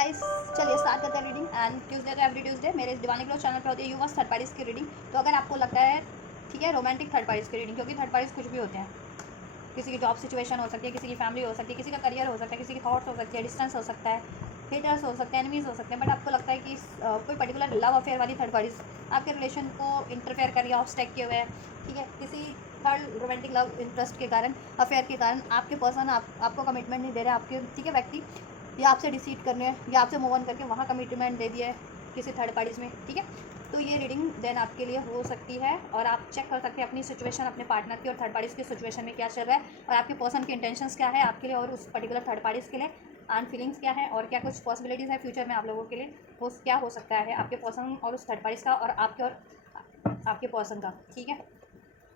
Guys, चलिए start करते हैं रीडिंग। एंड ट्यूसडे तो एवरी ट्यूसडे मेरे इस डिवानी ग्रोथ चैनल पे होती है यूवर्स थर्ड पार्टीज़ की रीडिंग। तो अगर आपको लगता है ठीक है रोमांटिक थर्ड पार्टीज़ की रीडिंग, क्योंकि थर्ड पार्टीज़ कुछ भी होते हैं, किसी की जॉब सिचुएशन हो सकती है, किसी की फैमिली हो सकती है, किसी का करियर हो सकता है, किसी की थॉट्स हो सकती है, डिस्टेंस हो सकता है, हेटर्स हो सकते हैं, एनिमीज़ हो सकते हैं। बट आपको लगता है कि कोई पर्टिकुलर लव अफेयर वाली थर्ड पार्टीज़ आपके रिलेशन को इंटरफेयर कर रही है, ऑब्स्टेक किए हुए हैं, ठीक है, किसी थर्ड रोमांटिक लव इंटरेस्ट के कारण, अफेयर के कारण आपके पर्सन आपको कमिटमेंट नहीं दे रहे, आपके ठीक है व्यक्ति या आपसे डिसीड करने या आपसे मूव ऑन करके वहाँ कमिटमेंट दे दिया है किसी थर्ड पार्टीज़ में, ठीक है। तो ये रीडिंग देन आपके लिए हो सकती है और आप चेक कर सकते हैं अपनी सिचुएशन, अपने पार्टनर की और थर्ड पार्टीज़ की सिचुएशन में क्या चल रहा है और आपके पर्सन की इंटेंशंस क्या है आपके लिए और उस पर्टिकुलर थर्ड पार्टीज़ के लिए, एंड फीलिंग्स क्या है और क्या कुछ पॉसिबिलिटीज़ है फ्यूचर में आप लोगों के लिए क्या हो सकता है आपके पर्सन और उस थर्ड पार्टीज़ का और आपके पर्सन का, ठीक है।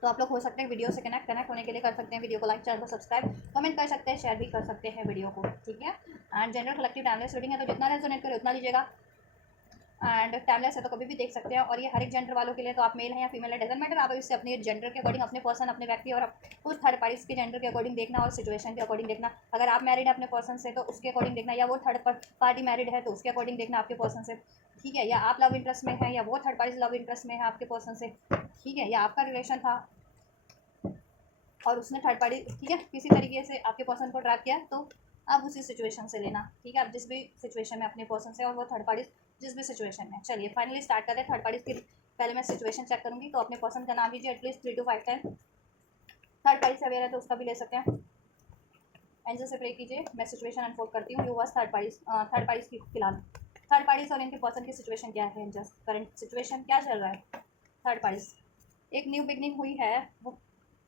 तो आप लोग हो सकते हैं वीडियो से कनेक्ट होने के लिए कर सकते हैं वीडियो को लाइक, चैनल को सब्सक्राइब, कमेंट कर सकते हैं, शेयर भी कर सकते हैं वीडियो को, ठीक है। And general collective timeless reading है तो जितना रेजोनेट करे उतना लीजिएगा, एंड टाइमलेस है तो कभी भी देख सकते हैं। और ये हर एक जेंडर वालों के लिए, तो आप मेल हैं या फीमेल है डजंट मैटर, आप इससे अपने जेंडर के अकॉर्डिंग, अपने पर्सन, अपने व्यक्ति और उस थर्ड पार्टीज के जेंडर के अकॉर्डिंग देखना और सिचुएशन के अकॉर्डिंग देखना। अगर आप मैरिड है अपने पर्सन से तो उसके अकॉर्डिंग देखना, या वो थर्ड पार्टी मैरिड है तो उसके अकॉर्डिंग देखना आपके पर्सन से, ठीक है। या आप लव इंटरेस्ट में है या वो थर्ड पार्टी लव इंटरेस्ट में है आपके पर्सन से, ठीक है। या आपका रिलेशन था और उसने थर्ड पार्टी, ठीक है, किसी तरीके से आपके पर्सन को ड्रैग किया, तो आप उसी सिचुएशन से लेना, ठीक है। आप जिस भी सिचुएशन में अपने पर्सन से और वो थर्ड पार्टी जिस भी सिचुएशन में। चलिए फाइनली स्टार्ट करते हैं थर्ड पार्टी की। पहले मैं सिचुएशन चेक करूँगी, तो अपने पर्सन का नाम लीजिए at least 3 to 5 time. Third party से अवेयर है तो उसका भी ले सकते हैं। एंजल से प्रे कीजिए, मैं सिचुएशन अनफोल्ड करती हूँ। यूवर्स थर्ड पार्टीज की फिलहाल थर्ड पार्टीज और इनके पर्सन की सिचुएशन क्या है, एंजल करंट सिचुएशन क्या चल रहा है थर्ड पार्टीज। एक न्यू बिगनिंग हुई है वो,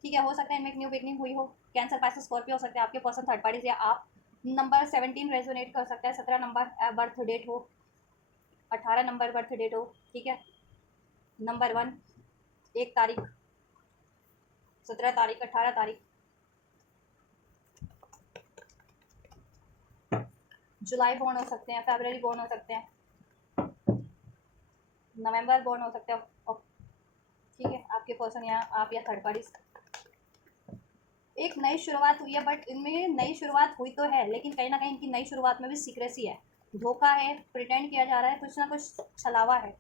ठीक है, हो सकता है इनमें एक न्यू बिगनिंग हुई हो। कैंसर, पाइसेस, स्कॉर्पियो हो सकते हैं आपके पर्सन थर्ड पार्टीज, या आप नंबर 17 रेजोनेट कर सकता है, 17 नंबर बर्थ डेट हो, 18 नंबर बर्थ डेट हो, ठीक है। नंबर 1, 1 तारीख, 17 तारीख, 18 तारीख, जुलाई बोर्न हो सकते हैं, फरवरी बोर्न हो सकते हैं, नवंबर बोर्न हो सकते हैं, ठीक है। आपके पर्सन या आप या थर्ड पार्टीज, एक नई शुरुआत हुई है, बट इनमें नई शुरुआत हुई तो है लेकिन कहीं ना कहीं इनकी नई शुरुआत में भी सीक्रेसी है, धोखा है, प्रिटेंड किया जा रहा है, कुछ ना कुछ छलावा है,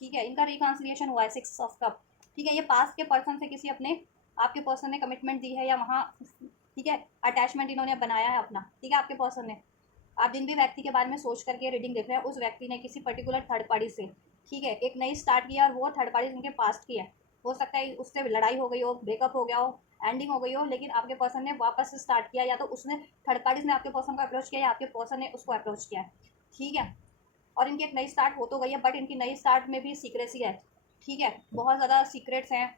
ठीक है। इनका रिकॉन्सिलिएशन हुआ है 6 ऑफ कप, ठीक है। ये पास के पर्सन से किसी अपने आपके पर्सन ने कमिटमेंट दी है या वहाँ, ठीक है, अटैचमेंट इन्होंने बनाया है अपना, ठीक है। आपके पर्सन ने, आप जिन भी व्यक्ति के बारे में सोच करके रीडिंग देख रहे हैं उस व्यक्ति ने किसी पर्टिकुलर थर्ड पार्टी से, ठीक है, एक नई स्टार्ट किया और वो थर्ड पार्टी उनके पास्ट की है। हो सकता है उससे लड़ाई हो गई हो, ब्रेकअप हो गया हो, एंडिंग हो गई हो, लेकिन आपके पर्सन ने वापस से स्टार्ट किया, या तो उसने थर्ड पार्टीज ने आपके पर्सन को अप्रोच किया या आपके पर्सन ने उसको अप्रोच किया, ठीक है। और इनकी एक नई स्टार्ट हो तो गई है, बट इनकी नई स्टार्ट में भी सीक्रेसी है, ठीक है। बहुत ज़्यादा सीक्रेट्स हैं,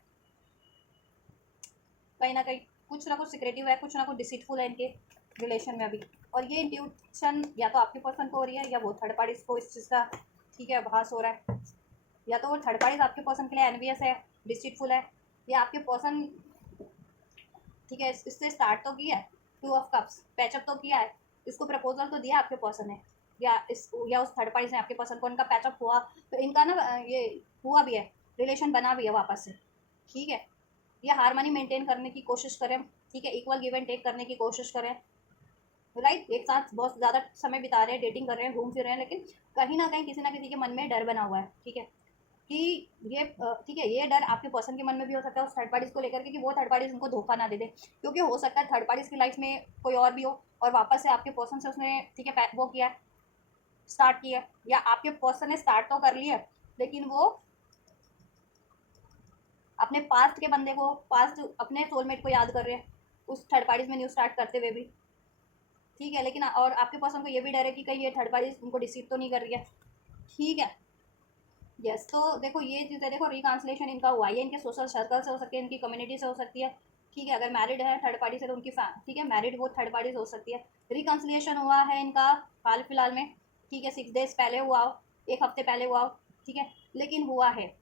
कहीं ना कहीं कुछ ना कुछ सिक्रेटिव है, कुछ ना कुछ डिसीटफुल है इनके रिलेशन में अभी। और ये इंट्यूशन या तो आपके पर्सन को हो रही है या वो थर्ड पार्टीज को इस चीज़ का, ठीक है, भास हो रहा है। या तो वो थर्ड पार्टीज आपके पर्सन के लिए एनवियस है, डिसीटफुल है, या आपके पर्सन, ठीक है, इससे स्टार्ट तो किया है, 2 ऑफ कप्स, पैचअप तो किया है, इसको प्रपोजल तो दिया आपके पर्सन ने, या उस थर्ड पार्टी ने आपके पर्सन को, इनका पैचअप हुआ तो इनका ना ये हुआ भी है, रिलेशन बना भी है वापस से, ठीक है। ये हारमोनी मेंटेन करने की कोशिश करें, ठीक है, इक्वल गिव एंड टेक करने की कोशिश करें, राइट। एक साथ बहुत ज़्यादा समय बिता रहे हैं, डेटिंग कर रहे हैं, घूम फिर रहे हैं, लेकिन कहीं ना कहीं किसी ना किसी के मन में डर बना हुआ है, ठीक है, कि ये ठीक है, ये डर आपके पर्सन के मन में भी हो सकता है उस थर्ड पार्टीज को लेकर के, कि वो थर्ड पार्टीज उनको धोखा ना दे दे, क्योंकि हो सकता है थर्ड पार्टीज की लाइफ में कोई और भी हो और वापस से आपके पर्सन से उसने, ठीक है, वो किया, स्टार्ट किया, या आपके पर्सन ने स्टार्ट तो कर लिया लेकिन वो अपने पास्ट के बंदे को, पास्ट अपने सोलमेट को याद कर रहे हैं उस थर्ड पार्टीज में न्यू स्टार्ट करते हुए भी, ठीक है। लेकिन और आपके पर्सन को ये भी डर है कि कहीं ये थर्ड पार्टीज उनको डिसीव तो नहीं कर रही है, ठीक है। यस, तो देखो ये चीज़ है, देखो रिकांसलेशन इनका हुआ है, इनके सोशल सर्कल से हो सकती है, इनकी कम्युनिटी से हो सकती है, ठीक है। अगर मैरिड है थर्ड पार्टी से तो उनकी ठीक है, मैरिड वो थर्ड पार्टी से हो सकती है। रिकांसलेशन हुआ है इनका हाल फिलहाल में, ठीक है, 6 डेज पहले हुआ हो, 1 हफ्ते पहले हुआ हो, ठीक है, लेकिन हुआ है।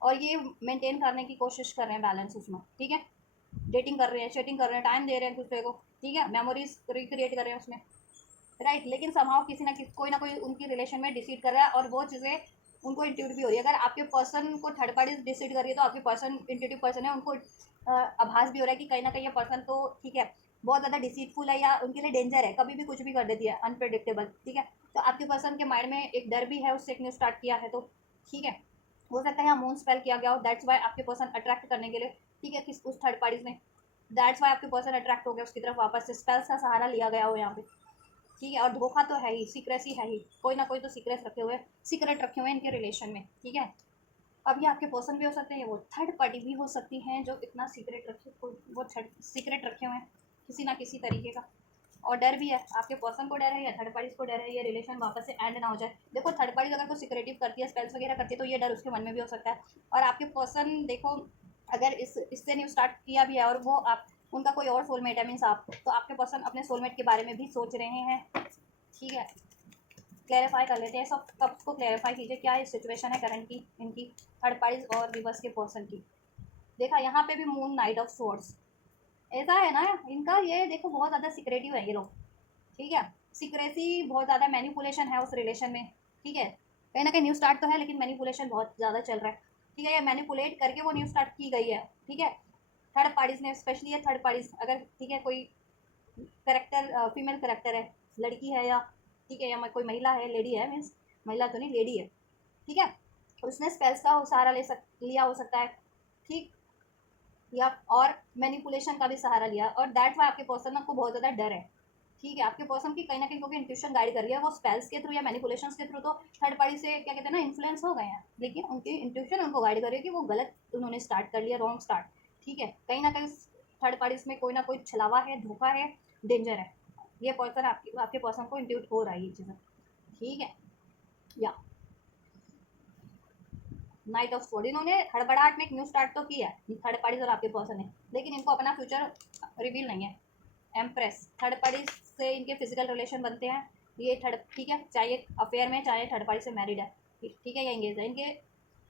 और ये मेंटेन करने की कोशिश कर रहे हैं बैलेंस उसमें, ठीक है। डेटिंग कर रहे हैं, चैटिंग कर रहे हैं, टाइम दे रहे हैं एक दूसरे को, ठीक है, मेमोरीज रिक्रिएट कर रहे हैं उसमें, राइट। लेकिन समाव किसी ना कोई उनकी रिलेशन में डिसीड कर रहा है और वो चीज़ें उनको इंट्यूट भी हो रही है। अगर आपके पर्सन को थर्ड पार्टी डिसीड कर रही है तो आपके पर्सन इंट्यूटिव पर्सन है, उनको आभास भी हो रहा है कि कहीं ना कहीं ये पर्सन तो, ठीक है, बहुत ज़्यादा डिसीटफुल है या उनके लिए डेंजर है, कभी भी कुछ भी कर देती है, अनप्रेडिक्टेबल, ठीक है। आपके पर्सन के माइंड में एक डर भी है, उससे एक न्यू स्टार्ट किया है तो ठीक है, हो सकता है यहाँ मून स्पेल किया गया हो, दैट्स वाई आपके पर्सन अट्रैक्ट करने के लिए, ठीक है, किस उस थर्ड पार्टीज ने, दैट्स वाई आपके पर्सन अट्रैक्ट हो गया उसकी तरफ, वापस से स्पेल्स का सहारा लिया गया हो यहाँ पे, ठीक है। और धोखा तो है ही, सीक्रेसी है ही, कोई ना कोई तो सीक्रेट रखे हुए इनके रिलेशन में, ठीक है। अब ये आपके पर्सन भी हो सकते हैं, वो थर्ड पार्टी भी हो सकती हैं जो इतना सीक्रेट रखे, वो सीक्रेट रखे हुए हैं किसी ना किसी तरीके का। और डर भी है, आपके पर्सन को डर है या थर्ड पार्टीज को डर है ये रिलेशन वापस से एंड ना हो जाए। देखो थर्ड पार्टीज अगर कोई सिक्रेटिव करती है, स्पेल्स वगैरह करती है, तो ये डर उसके मन में भी हो सकता है। और आपके पर्सन देखो अगर इससे न्यू स्टार्ट किया भी है और वो आप उनका कोई और सोलमेट है मीन्स आप, तो आपके पर्सन अपने सोलमेट के बारे में भी सोच रहे हैं, ठीक है। क्लैरिफाई कर लेते हैं सब, कब को क्लैरिफाई कीजिए क्या सिचुएशन है करंट की इनकी थर्ड पार्टीज और रिवर्स के पर्सन की। देखा यहाँ पे भी मून नाइट ऑफ सोर्ड्स, ऐसा है ना इनका, ये देखो बहुत ज़्यादा सिक्रेटिव है ये लोग, ठीक है। सीक्रेसी बहुत ज़्यादा, मैनिपुलेशन है उस रिलेशन में, ठीक है। कहीं ना कहीं न्यू स्टार्ट तो है लेकिन मैनिपुलेशन बहुत ज़्यादा चल रहा है, ठीक है। ये मैनिपुलेट करके वो न्यू स्टार्ट की गई है, ठीक है। थर्ड पार्टीज ने, स्पेशली ये थर्ड पार्टीज अगर, ठीक है, कोई करेक्टर फीमेल करेक्टर है, लड़की है या, ठीक है, या कोई महिला है, लेडी है मीन्स, महिला तो नहीं लेडी है, ठीक है। उसने स्पेल्स का सहारा लिया हो सकता है, ठीक, या और मैनिपुलेशन का भी सहारा लिया, और दैट वाई आपके पर्सन को बहुत ज़्यादा डर है, ठीक है। आपके पर्सन की कहीं ना कहीं क्योंकि इंट्यूशन गाइड कर रही है, वो स्पेल्स के थ्रू या मैनिपुलेशन के थ्रू तो थर्ड पार्टी से क्या कहते हैं ना इन्फ्लुएंस हो गए हैं, लेकिन उनकी इंट्यूशन उनको गाइड कर रही है कि वो गलत उन्होंने स्टार्ट कर लिया, रॉन्ग स्टार्ट, ठीक है। कहीं ना कहीं थर्ड पार्टी में कोई ना कोई छलावा है, धोखा है, डेंजर है, ये पर्सन आपके पर्सन को इंट्यूट हो रहा है ये चीज़ें, ठीक है। या नाइट ऑफ स्वॉर्ड, इन्होंने हड़बड़ाहट में एक न्यू स्टार्ट तो किया है थर्ड पार्टीज और आपके पर्सन ने, लेकिन इनको अपना फ्यूचर रिवील नहीं है। एम्प्रेस, थर्ड पार्टी से इनके फिजिकल रिलेशन बनते हैं ये थर्ड, ठीक है, चाहे अफेयर में चाहे थर्ड पार्टी से मैरिड है, ठीक है, या एंगेज है, इनके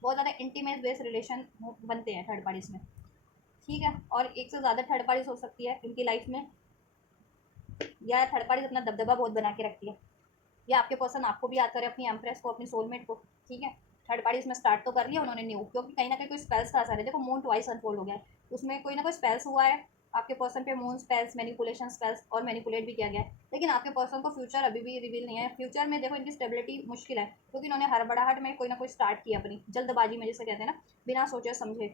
बहुत ज़्यादा इंटीमेट बेस्ड रिलेशन बनते हैं थर्ड पार्टीज में, ठीक है। और एक से ज़्यादा थर्ड पार्टीज हो सकती है इनकी लाइफ में, या थर्ड पार्टीज अपना दबदबा बहुत बना के रखती है, या आपके पर्सन आपको भी याद करे, अपनी एम्प्रेस को, अपनी सोलमेट को, ठीक है। थर्ड पार्टी इसमें स्टार्ट तो कर लिया उन्होंने न्यू, क्योंकि कहीं ना कहीं कोई स्पेल्स का असर है, देखो मून ट्वाइस अनफोल्ड हो गया है, उसमें कोई ना कोई स्पेल्स हुआ है आपके पर्सन पे, मून स्पेल्स, मैनिपुलेशन स्पेल्स, और मैनिपुलेट भी किया गया है, लेकिन आपके पर्सन को फ्यूचर अभी भी रिवील नहीं है। फ्यूचर में देखो इनकी स्टेबिलिटी मुश्किल है, क्योंकि इन्होंने हड़बड़ाहट में कोई ना कोई स्टार्ट किया, अपनी जल्दबाजी में जिसे कहते हैं ना, बिना सोचे समझे,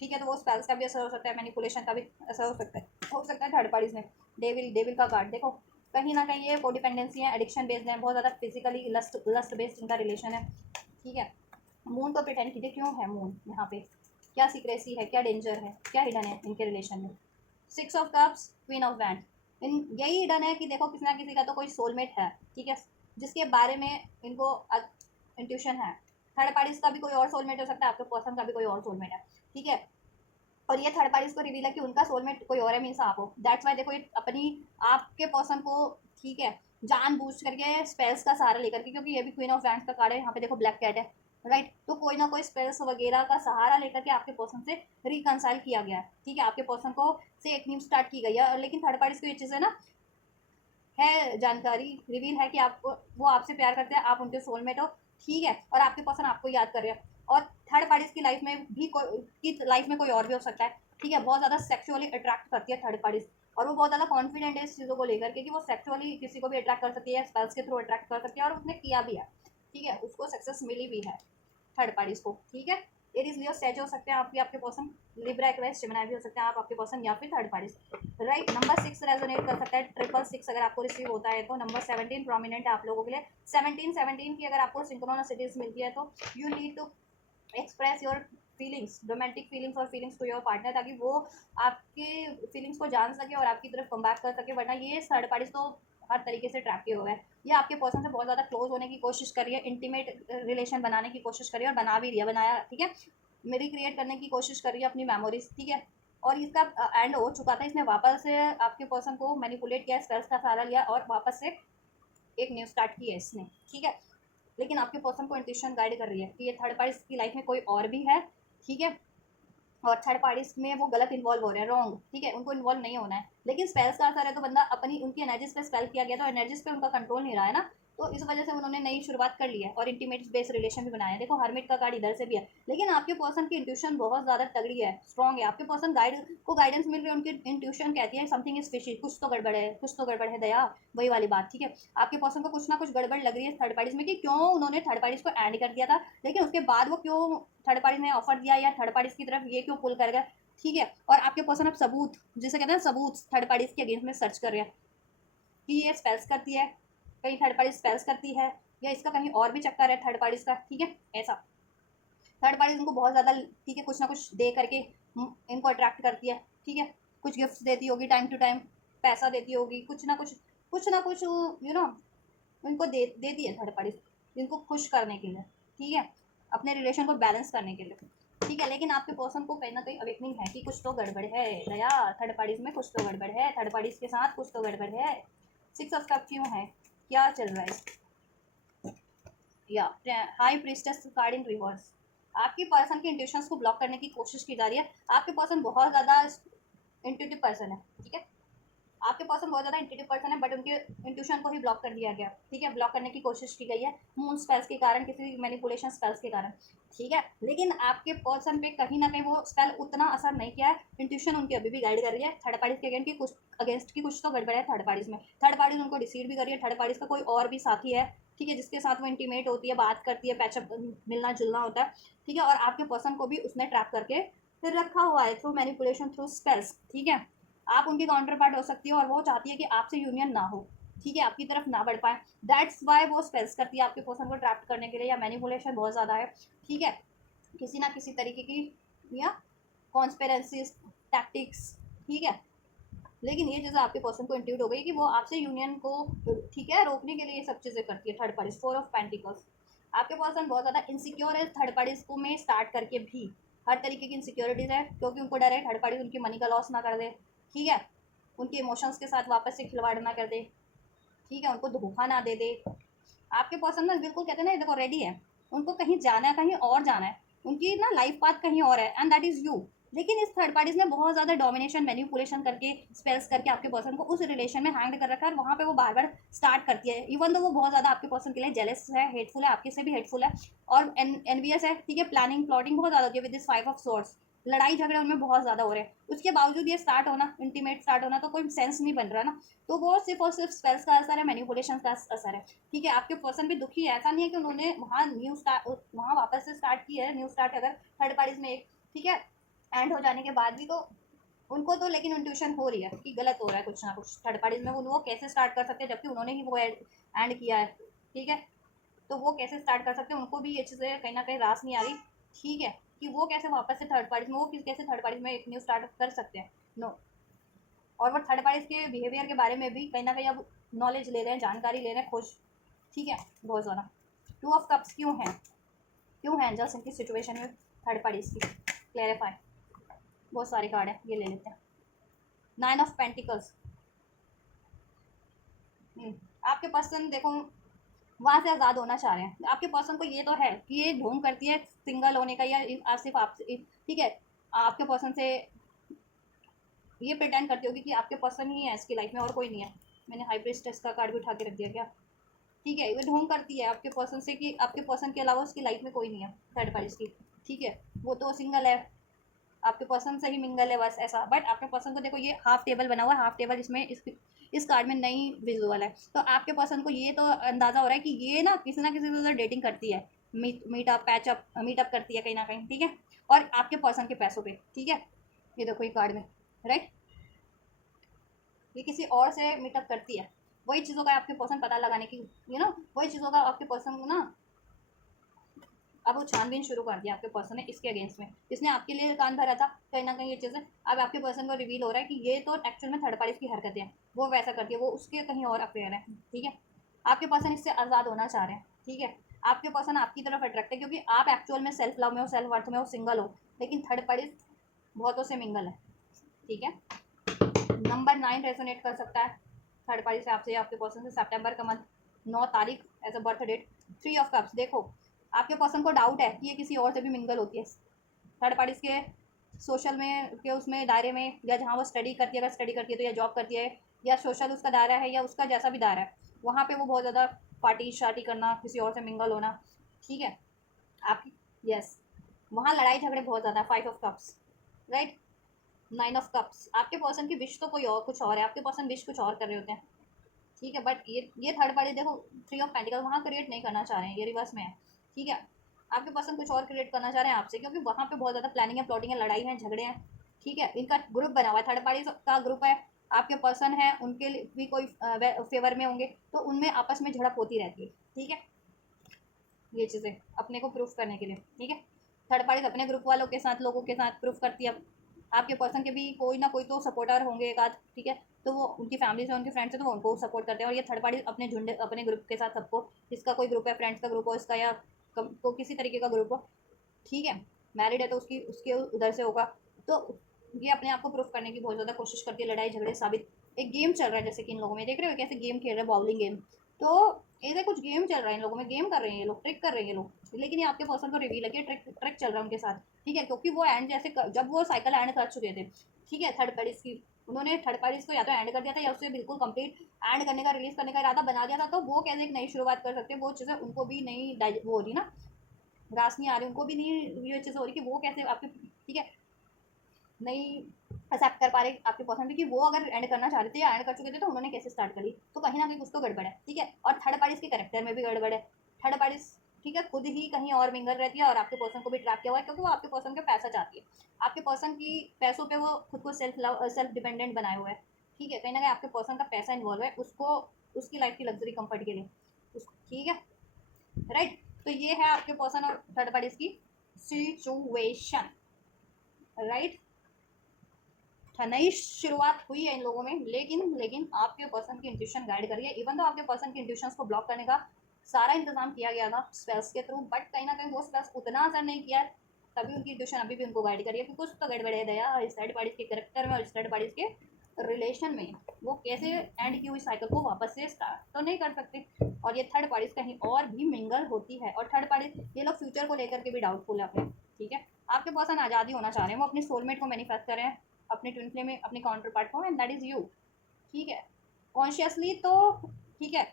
ठीक है। तो वो स्पेल्स का भी असर हो सकता है, मैनिपुलेशन का भी असर हो सकता है थर्ड पार्टीज में। डेविल का कार्ड देखो, कहीं ना कहीं ये कोडिपेंडेंसी है, एडिक्शन बेस्ड है, बहुत ज़्यादा फिजिकली लस्ट बेस्ड इनका रिलेशन है, ठीक है। मून को प्रिटेंड कीजिए क्यों है मून यहाँ पे, क्या सीक्रेसी है, क्या डेंजर है, क्या हिडन है इनके रिलेशन में। 6 of cups, queen of wand, इन यही हिडन है कि देखो किसी ना किसी का तो कोई सोलमेट है, ठीक है, जिसके बारे में इनको इंट्यूशन है। थर्ड पार्टीज का भी कोई और सोलमेट हो सकता है, आपके पर्सन का भी कोई और सोलमेट है, ठीक है। और ये थर्ड पार्टीज को रिवील है कि उनका सोलमेट कोई और है मीन्स आप हो, दैट्स वाई देखो ये अपनी आपके पर्सन को, ठीक है, जानबूझ करके स्पेल्स का सहारा लेकर के, क्योंकि ये भी क्वीन ऑफ वैंड्स का कार्ड है, यहाँ पे देखो ब्लैक कैट है, राइट। तो कोई ना कोई स्पेल्स वगैरह का सहारा लेकर के आपके पर्सन से रिकनसाइल किया गया है, ठीक है। आपके पर्सन को से एक न्यू स्टार्ट की गई है, लेकिन थर्ड पार्टीज को ये चीज़ें ना है, जानकारी रिवील है कि आपको, वो आपसे प्यार करते हैं, आप उनके सोलमेट हो, ठीक है। और आपके पर्सन आपको याद कर रहे हैं, और थर्ड पार्टीज की लाइफ में भी की लाइफ में कोई और भी हो सकता है, ठीक है। बहुत ज़्यादा सेक्सुअली अट्रैक्ट करती है थर्ड पार्टीज, और वो बहुत ज़्यादा कॉन्फिडेंट है इस चीज़ों को लेकर के कि वो सेक्सुअली किसी को भी अट्रैक्ट कर सकती है, स्पेल्स के थ्रू अट्रैक्ट कर सकती है, और उसने किया भी है, ठीक है, उसको सक्सेस मिली भी है थर्ड पार्टीज को, ठीक है। एरीज लियो सेज हो सकते हैं आपके पर्सन, लिब्रा एक्वेरियस जेमिनी भी हो सकते हैं आपके पर्सन, या फिर third parties, right. Number 6 resonate कर सकता है, 666 अगर आपको रिसीव होता है तो। नंबर 17 प्रोमिनेंट है आप लोगों के लिए, 17 की अगर आपको सिंक्रोनिसिटीज मिलती है तो you need to express your feelings, romantic feelings और फीलिंग्स टू योर पार्टनर, ताकि वो आपके फीलिंग्स को जान सके और आपकी तरफ कम बैक कर सके, वरना ये थर्ड पार्टीज तो हर तरीके से ट्रैप किए हुए हैं। ये आपके पर्सन से बहुत ज़्यादा क्लोज होने की कोशिश कर रही है, इंटीमेट रिलेशन बनाने की कोशिश कर रही है, और बना भी रही है, बनाया, ठीक है, रिक्रिएट करने की कोशिश कर रही है अपनी मेमोरीज, ठीक है। और इसका एंड हो चुका था, इसने वापस से आपके पर्सन को मैनिपुलेट किया, स्पेल्स का सहारा लिया, और वापस से एक न्यू स्टार्ट की है इसने, ठीक है। लेकिन आपके पर्सन को इंट्यूशन गाइड कर रही है कि ये थर्ड पार्टी की लाइफ में कोई और भी है, ठीक है, और थर्ड पार्टीज में वो गलत इन्वॉल्व हो रहे हैं, रॉन्ग, ठीक है, उनको इन्वॉल्व नहीं होना है। लेकिन स्पेल्स का असर है तो बंदा अपनी उनकी एनर्जीज पे स्पेल किया गया, तो एनर्जीज पे उनका कंट्रोल नहीं रहा है ना, तो इस वजह से उन्होंने नई शुरुआत कर ली है और इंटीमेट बेस्ड रिलेशन भी बनाया है। देखो हर्मिट का कार्ड इधर से भी है, लेकिन आपके पर्सन की इंट्यूशन बहुत ज़्यादा तगड़ी है, स्ट्रॉन्ग है। आपके पर्सन गाइडेंस मिल रही है, उनकी इंट्यूशन कहती है समथिंग इज फिशी, कुछ तो गड़बड़ है, कुछ तो गड़बड़ है दया, वही वाली बात। ठीक है, आपके पर्सन को कुछ ना कुछ गड़बड़ लग रही है थर्ड पार्टीज में कि क्यों उन्होंने थर्ड पार्टीज को एंड कर दिया था, लेकिन उसके बाद वो क्यों थर्ड पार्टीज ने ऑफर दिया या थर्ड पार्टीज की तरफ ये क्यों पुल कर गए। ठीक है, और आपके पर्सन अब सबूत, जिसे कहते हैं सबूत, थर्ड पार्टीज के अगेंस्ट में सर्च कर रहे हैं कि ये स्पेल्स करती है, कहीं थर्ड पार्टी स्पेल्स करती है, या इसका कहीं और भी चक्कर है थर्ड पार्टीज का। ठीक है, ऐसा थर्ड पार्टीज उनको बहुत ज़्यादा, ठीक है, कुछ ना कुछ दे करके इनको अट्रैक्ट करती है। ठीक है, कुछ गिफ्ट्स देती होगी टाइम टू टाइम, पैसा देती होगी, कुछ ना कुछ इनको देती है थर्ड पार्टीज, इनको खुश करने के लिए। ठीक है, अपने रिलेशन को बैलेंस करने के लिए। ठीक है, लेकिन आपके पर्सन को कहीं ना कहीं अवेकनिंग है कि कुछ तो गड़बड़ है दया, थर्ड पार्टीज में कुछ तो गड़बड़ है, थर्ड पार्टीज के साथ कुछ तो गड़बड़ है। 6 ऑफ कप क्यों है, क्या चल रहा है। या हाई प्रीस्टेस कार्ड इन रिवर्स, आपकी पर्सन के इंट्यूशंस को ब्लॉक करने की कोशिश की जा रही है। आपके पर्सन बहुत ज़्यादा इंट्यूटिव पर्सन है। ठीक है, आपके पर्सन बहुत ज़्यादा इंट्यूटिव पर्सन है, बट उनके इंट्यूशन को ही ब्लॉक कर दिया गया। ठीक है, ब्लॉक करने की कोशिश की गई है मून स्पेल्स के कारण, किसी मैनिपुलेशन स्पेल्स के कारण। ठीक है, लेकिन आपके पर्सन पे कहीं ना कहीं वो स्पेल उतना असर नहीं किया है, इंट्यूशन उनकी अभी भी गाइड कर रही है थर्ड पार्टीज के अगेंस्ट की कुछ तो गड़बड़ है थर्ड पार्टीज में। थर्ड पार्टीज उनको डिसीव भी कर रही है, थर्ड पार्टीज का कोई और भी साथी है। ठीक है, जिसके साथ वो इंटीमेट होती है, बात करती है, पैचअप मिलना जुलना होता है। ठीक है, और आपके पर्सन को भी उसने ट्रैप करके फिर रखा हुआ है थ्रू मैनिपुलेशन, थ्रू स्पेल्स। ठीक है, आप उनकी काउंटर पार्ट हो सकती है और वो चाहती है कि आपसे यूनियन ना हो। ठीक है, आपकी तरफ ना बढ़ पाए, दैट्स वाई वो स्पेल्स करती है आपके पर्सन को ट्रैप करने के लिए, या मैनिपुलेशन बहुत ज़्यादा है। ठीक है, किसी ना किसी तरीके की या कॉन्स्पेरेंसीज टैक्टिक्स। ठीक है, लेकिन ये चीज़ें आपके पर्सन को इंट्यूट हो गई कि वो आपसे यूनियन को, ठीक है, रोकने के लिए ये सब चीज़ें करती है थर्ड पार्टीज। 4 ऑफ पेंटिकल्स, आपके पर्सन बहुत ज़्यादा इनसिक्योर है थर्ड पार्टीज को में स्टार्ट करके भी, हर तरीके की इनसिक्योरिटीज़ है, क्योंकि उनको डर है थर्ड पार्टीज उनकी मनी का लॉस ना कर दे। ठीक है, उनके इमोशंस के साथ वापस से खिलवाड़ ना कर दे। ठीक है, उनको धोखा ना दे दे। आपके पर्सन ना बिल्कुल कहते हैं ना, देखो रेडी है, उनको कहीं जाना है, कहीं और जाना है, उनकी ना लाइफ पाथ कहीं और है, एंड दैट इज़ यू। लेकिन इस थर्ड पार्टीज ने बहुत ज़्यादा डोमिनेशन मैनिपुलेशन करके स्पेल्स करके आपके पर्सन को उस रिलेशन में हैंग कर रखा है, और वहाँ पे वो बार बार स्टार्ट करती है, इवन तो वो बहुत ज़्यादा आपके पर्सन के लिए जेलस है, हेटफुल है, आपके से भी हेटफुल है, और एनवियस है। ठीक है, प्लानिंग प्लॉटिंग बहुत ज़्यादा होती है विद दिस 5 ऑफ सोर्स, लड़ाई झगड़े उनमें बहुत ज़्यादा हो रहे हैं। उसके बावजूद ये स्टार्ट होना, इंटीमेट स्टार्ट होना, तो कोई सेंस नहीं बन रहा ना, तो वो सिर्फ और सिर्फ स्पेल्स का असर है, मैनिपुलेशन का असर है। ठीक है, आपके पर्सन भी दुखी है, ऐसा नहीं है कि उन्होंने वहाँ वापस से स्टार्ट की है, न्यू स्टार्ट अगर थर्ड पार्टीज में एक, ठीक है, एंड हो जाने के बाद भी, तो उनको तो लेकिन इंट्यूशन हो रही है कि गलत हो रहा है कुछ ना कुछ थर्ड पार्टीज में, वो कैसे स्टार्ट कर सकते हैं जबकि उन्होंने ही वो एंड किया है। ठीक है, तो वो कैसे स्टार्ट कर सकते हैं, उनको भी ये चीज़ें कहीं ना कहीं रास नहीं आ रही। ठीक है, कि वो कैसे वापस से थर्ड पार्टीज में, वो कैसे थर्ड पार्टीज में एक न्यू स्टार्ट कर सकते हैं। नो, और वो थर्ड पार्टीज के बिहेवियर के बारे में भी कहीं ना कहीं अब नॉलेज ले रहे हैं, जानकारी ले रहे हैं, खुश। ठीक है, बहुत ज़्यादा। 2 ऑफ कप्स क्यों है एंजल्स इनकी सिचुएशन में थर्ड पार्टीज की, क्लैरिफाई। बहुत सारे कार्ड है, ये ले लेते हैं। 9 ऑफ पेंटिकल्स, आपके पर्सन देखो वहाँ से आज़ाद होना चाह रहे हैं। आपके पर्सन को ये तो है कि ये ढोंग करती है सिंगल होने का, या सिर्फ आपसे, ठीक है, आपके पर्सन से ये प्रिटेंड करती होगी कि आपके पर्सन ही है इसकी लाइफ में और कोई नहीं है। मैंने हाइब्रिड टेस्ट का कार्ड भी उठा के रख दिया क्या। ठीक है, ये ढोंग करती है आपके पर्सन से कि आपके पर्सन के अलावा उसकी लाइफ में कोई नहीं है थर्ड पार्टी की। ठीक है, वो तो सिंगल है, आपके पर्सन से ही मिंगल है, बस ऐसा। बट आपके पर्सन को देखो ये हाफ टेबल बना हुआ है, हाफ टेबल इसमें इस कार्ड में नई विजुअल है, तो आपके पर्सन को ये तो अंदाज़ा हो रहा है कि ये ना किसी से तो डेटिंग करती है, मीटअप करती है कहीं ना कहीं। ठीक है, और आपके पर्सन के पैसों पे। ठीक है, ये देखो ये कार्ड में, राइट, ये किसी और से मीटअप करती है, वही चीज़ों का आपके पर्सन पता लगाने की, वही चीज़ों का आपके पर्सन को ना अब वो छानबीन शुरू कर दिया आपके पर्सन ने इसके अगेंस्ट में, इसने आपके लिए कान भरा था कहीं ना कहीं ये चीज़ें। अब आपके पर्सन को रिवील हो रहा है कि ये तो एक्चुअल में थर्ड पार्टी की हरकतें हैं, वो वैसा करती है, वो उसके कहीं और अफेयर है। ठीक है, आपके पर्सन इससे आज़ाद होना चाह रहे हैं। ठीक है, आपके पर्सन आपकी तरफ अट्रैक्ट है क्योंकि आप एक्चुअल में सेल्फ लव में हो, सेल्फ वर्थ में हो, सिंगल हो, लेकिन थर्ड पार्टी बहुतों से मिंगल है। ठीक है, नंबर 9 रेजोनेट कर सकता है थर्ड पार्टी से, आपसे, आपके पर्सन से। सितंबर का मंथ, 9 तारीख as a birth date. 3 of cups, देखो आपके पर्सन को डाउट है कि ये किसी और से भी मिंगल होती है थर्ड पार्टीज के सोशल में के उसमें दायरे में, या जहाँ वो स्टडी करती है, अगर स्टडी करती है तो, या जॉब करती है, या सोशल उसका दायरा है, या उसका जैसा भी दायरा है, वहाँ पे वो बहुत ज़्यादा पार्टी शार्टी करना, किसी और से मिंगल होना, ठीक है आपकी, यस वहाँ लड़ाई झगड़े बहुत ज़्यादा, 5 of cups, right, 9 of cups. आपके पर्सन की विश तो कोई और कुछ और है, आपके पर्सन विश कुछ और कर रहे होते हैं, ठीक है। बट ये थर्ड पार्टी देखो 3 ऑफ पेंटिकल वहाँ क्रिएट नहीं करना चाह रहे हैं, ये रिवर्स में है, ठीक है। आपके पर्सन कुछ और क्रिएट करना चाह रहे हैं आपसे, क्योंकि वहाँ पे बहुत ज़्यादा प्लानिंग है, प्लॉटिंग है, लड़ाई है, झगड़े हैं, ठीक है। इनका ग्रुप बना हुआ है, थर्ड पार्टी का ग्रुप है, आपके पर्सन है, उनके लिए भी कोई फेवर में होंगे, तो उनमें आपस में झड़प होती रहती है, ठीक है। ये चीज़ें अपने को प्रूफ करने के लिए, ठीक है। थर्ड पार्टी अपने ग्रुप वालों के साथ, लोगों के साथ प्रूफ करती है। अब आपके पर्सन के भी कोई ना कोई तो सपोर्टर होंगे एक आध, ठीक है, तो वो उनकी फैमिली से, उनके फ्रेंड्स से, तो वो उनको सपोर्ट करते हैं। और ये थर्ड पार्टी अपने झुंड, अपने ग्रुप के साथ सबको, जिसका कोई ग्रुप है, फ्रेंड्स का ग्रुप हो इसका, या को किसी तरीके का ग्रुप हो, ठीक है, मैरिड है तो उसकी उसके उधर से होगा, तो ये अपने आप को प्रूफ करने की बहुत ज़्यादा कोशिश करती है, लड़ाई झगड़े साबित। एक गेम चल रहा है जैसे कि इन लोगों में, देख रहे हो कैसे गेम खेल रहे हैं, बाउलिंग गेम, तो ऐसे कुछ गेम चल रहा है इन लोगों में, गेम कर रहे हैं ये लोग, ट्रिक कर रहे हैं ये लोग, लेकिन ये आपके पर्सन को रिवील है कि ट्रिक ट्रिक चल रहा है उनके साथ, ठीक है। क्योंकि वो एंड जैसे जब वो साइकिल एंड कर चुके थे, ठीक है, थर्ड पार्टीज की, उन्होंने थर्ड पार्टीज को या तो एंड कर दिया था, या उससे बिल्कुल कंप्लीट एंड करने का, रिलीज करने का इरादा बना दिया था, तो वो कैसे एक नई शुरुआत कर सकते हैं, वो चीज़ें उनको भी नहीं वो हो रही ना, रास नहीं आ रही उनको भी, नहीं ये चीज़ हो रही कि वो कैसे आपके, ठीक है, नहीं एक्सेप्ट कर पा रहे आपके पर्सन भी कि वो अगर एंड करना चाह रहे थे या एंड कर चुके थे तो उन्होंने कैसे स्टार्ट करी, तो कहीं ना कहीं कुछ तो गड़बड़ है, ठीक है। और थर्ड पार्टीज के कैरेक्टर में भी गड़बड़ है, थर्ड पार्टीज, ठीक है, खुद ही कहीं और मिंगल रहती है और आपके पर्सन को भी ट्रैप किया हुआ है, क्योंकि वो आपके पर्सन का पैसा चाहती है, आपके पर्सन की पैसों पे वो खुद को सेल्फ डिपेंडेंट बनाए हुए है, ठीक है। कहीं ना कहीं आपके पर्सन का पैसा इन्वॉल्व है, उसको उसकी लाइफ की लग्जरी कंफर्ट के लिए, ठीक है, राइट। तो ये है आपके पर्सन और थर्ड पार्टीज की सिचुएशन, राइट। नई शुरुआत हुई है इन लोगों में, लेकिन लेकिन आपके पर्सन की इंट्यूशन गाइड करिए, इवन तो आपके पर्सन की इंट्यूशंस को ब्लॉक करने का सारा इंतजाम किया गया था स्पेल्स के थ्रू, बट कहीं ना कहीं वो स्पेल्स उतना असर नहीं किया है, तभी उनकी इंट्यूशन अभी भी उनको गाइड करिए, क्योंकि कुछ तो गड़बड़े दया इस थर्ड पार्टीज के करेक्टर में और इस थर्ड पार्टीज के रिलेशन में, वो कैसे एंड की हुई साइकिल को वापस से स्टार्ट तो नहीं कर सकते, और ये थर्ड पार्टीज कहीं और भी मिंगल होती है, और थर्ड पार्टीज ये लोग फ्यूचर को लेकर के भी डाउटफुल है अपने, ठीक है। आपके पर्सन आज़ादी होना चाह रहे हैं, वो अपने सोलमेट को मैनिफेस्ट कर रहे हैं, अपने ट्विन फ्लेम में अपने काउंटर पार्ट को, एंड दैट इज़ यू, ठीक है। कॉन्शियसली तो ठीक है,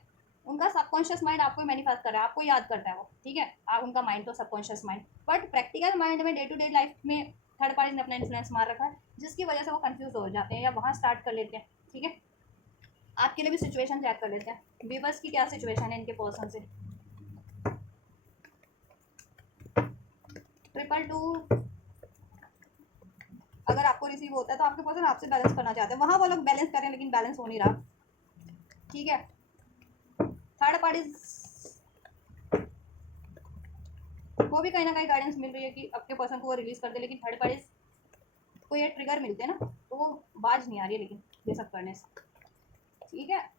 उनका सबकॉन्शियस माइंड आपको मैनिफेस्ट कर रहा है, आपको याद करता है वो, ठीक है, आप उनका माइंड तो subconscious mind, but practical mind में डे टू डे लाइफ में थर्ड पार्टी ने अपना इन्फ्लुएंस मार रखा है, जिसकी वजह से वो कंफ्यूज हो जाते हैं या वहाँ स्टार्ट कर लेते हैं, ठीक है। आपके लिए भी सिचुएशन चेक कर लेते हैं, बीबर्स की क्या सिचुएशन है इनके पर्सन से। 222 अगर आपको रिसीव होता है तो आपके पर्सन आपसे बैलेंस करना चाहते हैं, वहाँ वो लोग बैलेंस करें लेकिन बैलेंस हो नहीं रहा, ठीक है। थर्ड पार्टी को भी कहीं ना कहीं गाइडेंस मिल रही है कि आपके पर्सन को वो रिलीज कर दे, लेकिन थर्ड पार्टी को ये ट्रिगर मिलते हैं ना, तो वो बाज नहीं आ रही है लेकिन ये सब करने से, ठीक है।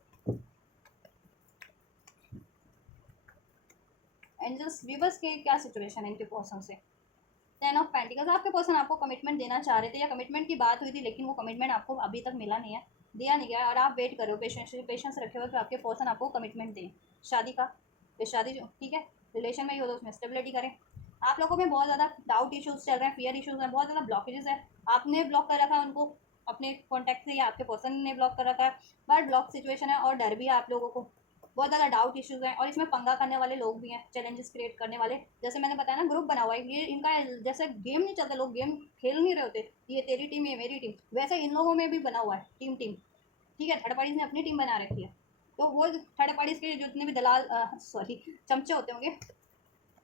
एंजल्स वीवर्स के क्या सिचुएशन है इनके पर्सन से। 10 ऑफ पेंटिकल्स, आपके पर्सन आपको कमिटमेंट देना चाह रहे थे या कमिटमेंट की बात हुई थी, लेकिन वो कमिटमेंट आपको अभी तक मिला नहीं है, दिया नहीं गया, और आप वेट करो, पेशेंस रखे हो कि आपके पर्सन आपको कमिटमेंट दें शादी का, फिर शादी जो, ठीक है, रिलेशन में ही हो तो उसमें स्टेबिलिटी करें। आप लोगों में बहुत ज़्यादा डाउट इश्यूज चल रहे हैं, फियर इश्यूज हैं, बहुत ज़्यादा ब्लॉकेजेस है, आपने ब्लॉक कर रखा है उनको अपने कॉन्टैक्ट से, या आपके पर्सन ने ब्लॉक कर रखा है, बट ब्लॉक सिचुएशन है, और डर भी है आप लोगों को, बहुत ज़्यादा डाउट इश्यूज हैं, और इसमें पंगा करने वाले लोग भी हैं, चैलेंजेस क्रिएट करने वाले, जैसे मैंने बताया ना ग्रुप बना हुआ है, ये इनका जैसे गेम नहीं चलते, लोग गेम खेल नहीं रहे होते, ये तेरी टीम ये मेरी टीम, वैसे इन लोगों में भी बना हुआ है टीम टीम, ठीक है। थर्ड पार्टीज ने अपनी टीम बना रखी है, तो वो थर्ड पार्टीज के जितने भी दलाल सॉरी चमचे होते होंगे,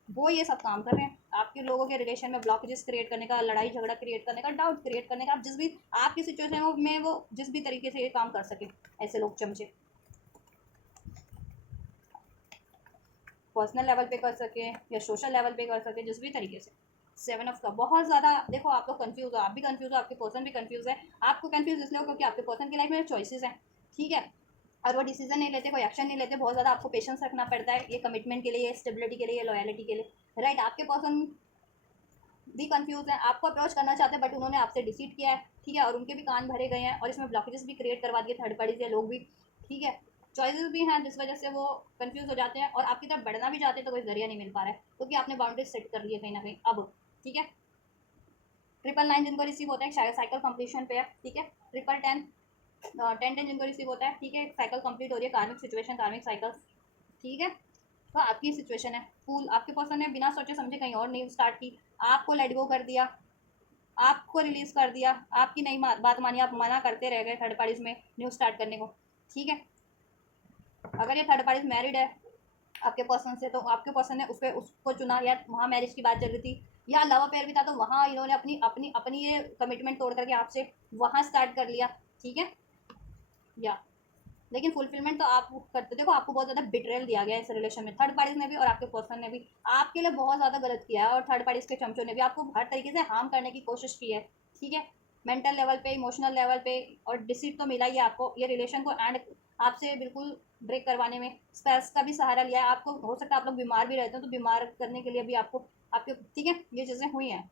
वो ये सब काम कर रहे हैं आपके लोगों के रिलेशन में ब्लॉकेजेस क्रिएट करने का, लड़ाई झगड़ा क्रिएट करने का, डाउट क्रिएट करने का, आप जिस भी आपकी सिचुएशन में वो जिस भी तरीके से ये काम कर सके, ऐसे लोग चमचे पर्सनल लेवल पे कर सके या सोशल लेवल पे कर सके, जिस भी तरीके से। 7 ऑफ कप बहुत ज़्यादा, देखो आप लोग कंफ्यूज हो, आप भी कंफ्यूज हो, आपके पर्सन भी कंफ्यूज है, आपको कंफ्यूज इसलिए हो क्योंकि आपके पर्सन की लाइफ में चॉइसेस हैं, ठीक है, और वो डिसीजन नहीं लेते, कोई एक्शन नहीं लेते, बहुत ज़्यादा आपको पेशेंस रखना पड़ता है ये कमिटमेंट के लिए, स्टेबिलिटी के लिए, लॉयलिटी के लिए, राइट। आपके पर्सन भी कंफ्यूज है, आपको अप्रोच करना चाहते हैं बट उन्होंने आपसे डिसीट किया है, ठीक है, और उनके भी कान भरे गए हैं, और इसमें ब्लॉकेजेस भी क्रिएट करवा दिए थर्ड पार्टी से लोग भी, ठीक है, चॉइसेस भी हैं, जिस वजह से वो कंफ्यूज हो जाते हैं, और आपकी तरफ बढ़ना भी चाहते हैं तो कोई जरिया नहीं मिल पा रहा है, क्योंकि आपने बाउंड्रीज सेट कर ली है कहीं ना कहीं अब, ठीक है। 999 जिनको रिसीव होता है साइकिल कंप्लीशन पे है, ठीक है। 1010 1010 जिनको रिसीव होता है, ठीक है, साइकिल कंप्लीट हो रही है, कार्मिक सिचुएशन, कार्मिक साइकिल, ठीक है। तो आपकी सिचुएशन है कूल, आपके पर्सन ने बिना सोचे समझे कहीं और न्यू स्टार्ट की, आपको लेट गो कर दिया, आपको रिलीज कर दिया, आपकी नहीं बात मानी, आप मना करते रह गए थर्ड पार्टीज में न्यू स्टार्ट करने को। ठीक है। अगर ये थर्ड पार्टीज मैरिड है आपके पर्सन से, तो आपके पर्सन ने उसको चुना, या वहाँ मैरिज की बात चल रही थी, या लव अफेयर भी था, तो वहाँ इन्होंने अपनी अपनी अपनी ये कमिटमेंट तोड़ करके आपसे वहाँ स्टार्ट कर लिया। ठीक है। या लेकिन फुलफिलमेंट तो आप करते, देखो आपको बहुत ज़्यादा बिट्रेल दिया गया है इस रिलेशन में, थर्ड पार्टीज ने भी और आपके पर्सन ने भी आपके लिए बहुत ज़्यादा गलत किया है, और थर्ड पार्टीज के चमचों ने भी आपको हर तरीके से हार्म करने की कोशिश की है। ठीक है। मेंटल लेवल पे, इमोशनल लेवल पे, और डिसीट तो मिला ही है आपको, ये रिलेशन को एंड आपसे बिल्कुल ब्रेक करवाने में स्पेल्स का भी सहारा लिया है आपको। हो सकता है आप लोग बीमार भी रहते हो, तो बीमार करने के लिए भी आपको आपके, ठीक है, ये चीज़ें हुई हैं,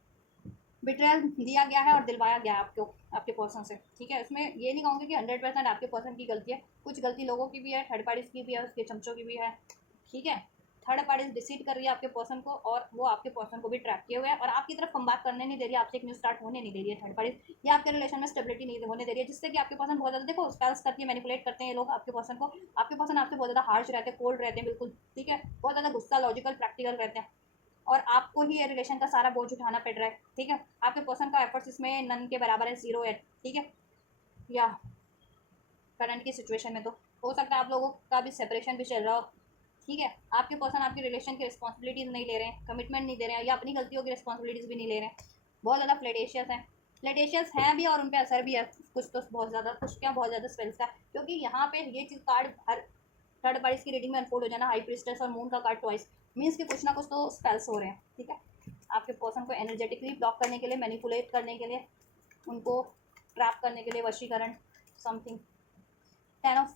बिट्रेयल दिया गया है और दिलवाया गया है आपको आपके पर्सन से। ठीक है। इसमें ये नहीं कहूँगी कि 100% आपके पर्सन की गलती है, कुछ गलती लोगों की भी है, थर्ड पार्टीज की भी है, उसके चमचों की भी है। ठीक है। थर्ड पार्टीज डिसीड कर रही है आपके पर्सन को, और वो आपके पर्सन को भी ट्रैप किए हुए है, और आपकी तरफ कम बैक करने नहीं दे रही है, आपसे एक न्यू स्टार्ट होने नहीं दे रही है थर्ड पार्टीज, या आपके रिलेशन में स्टेबिलिटी नहीं होने दे रही है, जिससे कि आपके पर्सन बहुत ज़्यादा, देखो स्पेल्स करके मैनिपुलेट करते हैं ये लोग आपके पर्सन को। आपके पर्सन आपसे बहुत ज़्यादा हार्श रहते हैं, कोल्ड रहते हैं बिल्कुल। ठीक है। बहुत ज़्यादा गुस्सा, लॉजिकल, प्रैक्टिकल रहते हैं, और आपको ही ये रिलेशन का सारा बोझ उठाना पड़ रहा है। ठीक है। आपके पर्सन का एफर्ट्स इसमें नन के बराबर है, जीरो है। ठीक है। या करंट की सिचुएशन में तो हो सकता है आप लोगों का भी सेपरेशन भी चल रहा हो। ठीक है। आपके पर्सन आपकी रिलेशन की रिस्पॉन्सिबिलिटीज़ नहीं ले रहे हैं, कमिटमेंट नहीं दे रहे हैं, या अपनी गलतियों की रिस्पॉन्सिबिलिटीज़ भी नहीं ले रहे हैं, बहुत ज़्यादा फ्लेटेशियस हैं। फ्लेटेशियस हैं भी, और उन पर असर भी है कुछ, तो बहुत ज़्यादा, कुछ क्या बहुत ज़्यादा स्पेल्स का, क्योंकि यहाँ पे ये चीज़ कार्ड हर थर्ड पार्टीज की रीडिंग में अनफोल्ड हो जाना, हाई प्रिस्टेस और मून का कार्ड ट्वाइस, मीन्स कि कुछ ना कुछ तो स्पेल्स हो रहे हैं। ठीक है। आपके पर्सन को एनर्जेटिकली ब्लॉक करने के लिए, मैनिपुलेट करने के लिए, उनको ट्रैप करने के लिए, वशीकरण, समथिंग। टेन ऑफ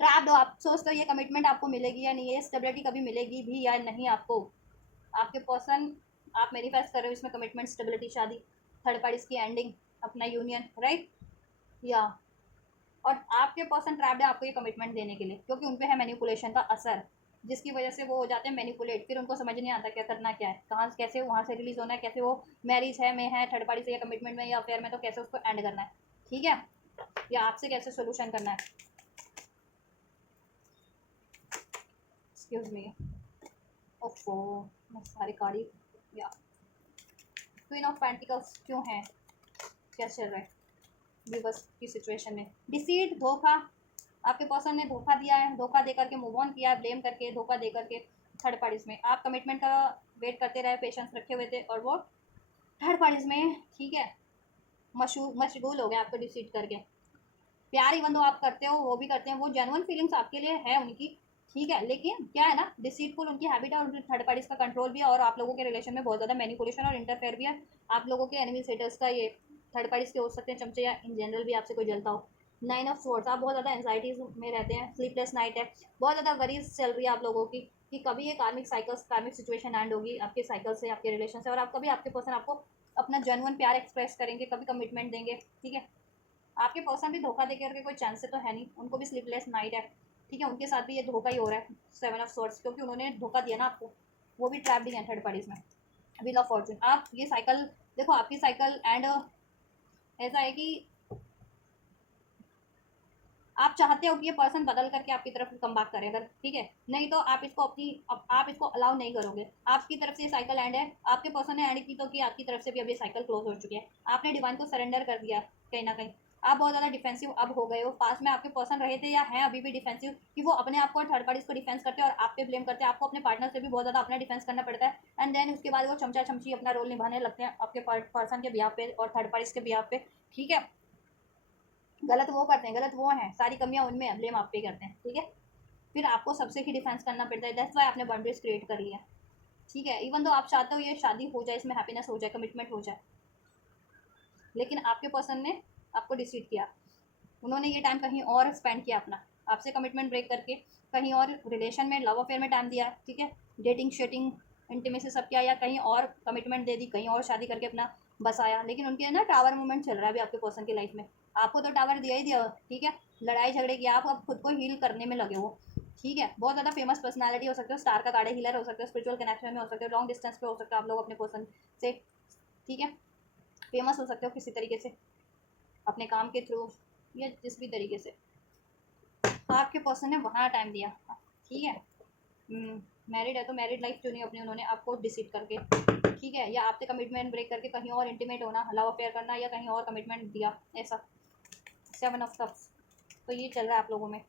ट्रैप दो, आप सोचते हो ये कमिटमेंट आपको मिलेगी या नहीं, ये स्टेबिलिटी कभी मिलेगी भी या नहीं आपको। आपके पर्सन, आप मैनिफेस्ट कर रहे हो इसमें कमिटमेंट, स्टेबिलिटी, शादी, थर्ड पार्टीज की एंडिंग, अपना यूनियन, राइट। या और आपके पर्सन ट्रैप्ड है आपको ये कमिटमेंट देने के लिए, क्योंकि उन पे है मैनिपुलेशन का असर, जिसकी वजह से वो हो जाते हैं मैनिपुलेट, फिर उनको समझ नहीं आता क्या करना क्या है, कहाँ कैसे वहाँ से रिलीज होना है, कैसे वो मैरिज है में है थर्ड पार्टी से, या कमिटमेंट में या अफेयर में, तो कैसे उसको एंड करना है। ठीक है। या आपसे कैसे सोल्यूशन करना है। एक्सक्यूज मी, ओफो, मैं सारी कार्ड, या क्वीन ऑफ पेंटिकल्स क्यों है, क्या चल रहा है विवर्स की सिचुएशन में, डिसीट, धोखा, आपके पर्सन ने धोखा दिया है, धोखा दे करके मूव ऑन किया है, ब्लेम करके, धोखा दे करके थर्ड पार्टीज में। आप कमिटमेंट का वेट करते रहे, पेशेंस रखे हुए थे, और वो थर्ड पार्टीज में, ठीक है, मशगूल हो गए आपको डिसीट करके। प्यार इवन दो आप करते हो, वो भी करते हैं, वो जेन्युइन फीलिंग्स आपके लिए है उनकी। ठीक है। लेकिन क्या है ना, डिसीटफुल उनकी हैबिट है, और थर्ड पार्टीज का कंट्रोल भी है, और आप लोगों के रिलेशन में बहुत ज़्यादा मैनिपुलेशन और इंटरफेयर भी है। आप लोगों के एनिमी सेटर्स का ये थर्ड पार्टीज के हो सकते हैं चमचे, या इन जनरल भी आपसे कोई जलता हो। 9 ऑफ सोर्ड्स, आप बहुत ज़्यादा एंजाइटीज में रहते हैं, स्लीपलेस नाइट है, बहुत ज़्यादा वरीज चल रही है आप लोगों की, कि कभी ये कार्मिक साइकिल्स, कार्मिक सिचुएशन एंड होगी आपके साइकिल से, आपके रिलेशन से, और आप कभी आपके पर्सन आपको अपना जेन्युइन प्यार एक्सप्रेस करेंगे, कभी कमिटमेंट देंगे। ठीक है। आपके पर्सन भी धोखा दे करके कोई चांस तो है नहीं, उनको भी स्लीपलेस नाइट है। ठीक है। उनके साथ भी ये धोखा ही हो रहा है, 7 ऑफ सोर्ड्स, क्योंकि उन्होंने धोखा दिया ना आपको, वो भी ट्रैप भी है थर्ड पार्टीज में। व्हील ऑफ फॉर्चून, आप ये साइकिल देखो, आपकी साइकिल एंड ऐसा है कि आप चाहते हो कि ये पर्सन बदल करके आपकी तरफ कम बैक करे, अगर ठीक है, नहीं तो आप इसको आप इसको अलाउ नहीं करोगे। आपकी तरफ से ये साइकिल एंड है, आपके पर्सन ने एंड की, तो कि आपकी तरफ से भी अब ये साइकिल क्लोज हो चुकी है, आपने डिवाइन को सरेंडर कर दिया कहीं ना कहीं। आप बहुत ज़्यादा डिफेंसिव अब हो गए हो, पास में आपके पर्सन रहे थे या हैं अभी भी डिफेंसिव, कि वो अपने आप को और थर्ड पार्टीज को डिफेंस करते हैं, और आप पे ब्लेम करते हैं, आपको अपने पार्टनर से भी बहुत ज़्यादा अपना डिफेंस करना पड़ता है, एंड देन उसके बाद वो चमचा चमची अपना रोल निभाने लगते हैं आपके पर्सन के बिहाफ पे और थर्ड पार्टीज के बिहाफ पे। ठीक है। गलत वो करते हैं, गलत वो हैं, सारी कमियां उनमें है, ब्लेम आप पे करते हैं। ठीक है। फिर आपको सबसे ही डिफेंस करना पड़ता है, दैट्स वाई आपने बाउंड्रीज क्रिएट करी है। ठीक है। इवन तो आप चाहते हो ये शादी हो जाए, इसमें हैप्पीनेस हो जाए, कमिटमेंट हो जाए, लेकिन आपके पर्सन ने आपको डिसीड किया, उन्होंने ये टाइम कहीं और स्पेंड किया अपना, आपसे कमिटमेंट ब्रेक करके कहीं और रिलेशन में, लव अफेयर में टाइम दिया। ठीक है। डेटिंग शेटिंग इंटीमेसी सब किया, या कहीं और कमिटमेंट दे दी, कहीं और शादी करके अपना बसाया, लेकिन उनके ना टावर मूवमेंट चल रहा है अभी आपके पर्सन की लाइफ में। आपको तो टावर दिया ही दिया। ठीक है। लड़ाई झगड़े किया, आप अब खुद को हील करने में लगे हो। ठीक है। बहुत ज़्यादा फेमस पर्सनालिटी हो सकते हो, स्टार का कार्ड हीलर हो सकते हो, स्पिरिचुअल कनेक्शन में हो सकते हो, लॉन्ग डिस्टेंस पे हो सकते हो आप लोग अपने पर्सन से। ठीक है। फेमस हो सकते हो किसी तरीके से, अपने काम के थ्रू, या जिस भी तरीके से। तो आपके पर्सन ने वहाँ टाइम दिया, ठीक है। मैरिड है तो मैरिड लाइफ चुनी अपनी उन्होंने आपको डिसीड करके, ठीक है, या आपसे कमिटमेंट ब्रेक करके कहीं और इंटीमेट होना, लव अफेयर करना, या कहीं और कमिटमेंट दिया, ऐसा। 7 ऑफ कप्स। तो ये चल रहा है आप लोगों में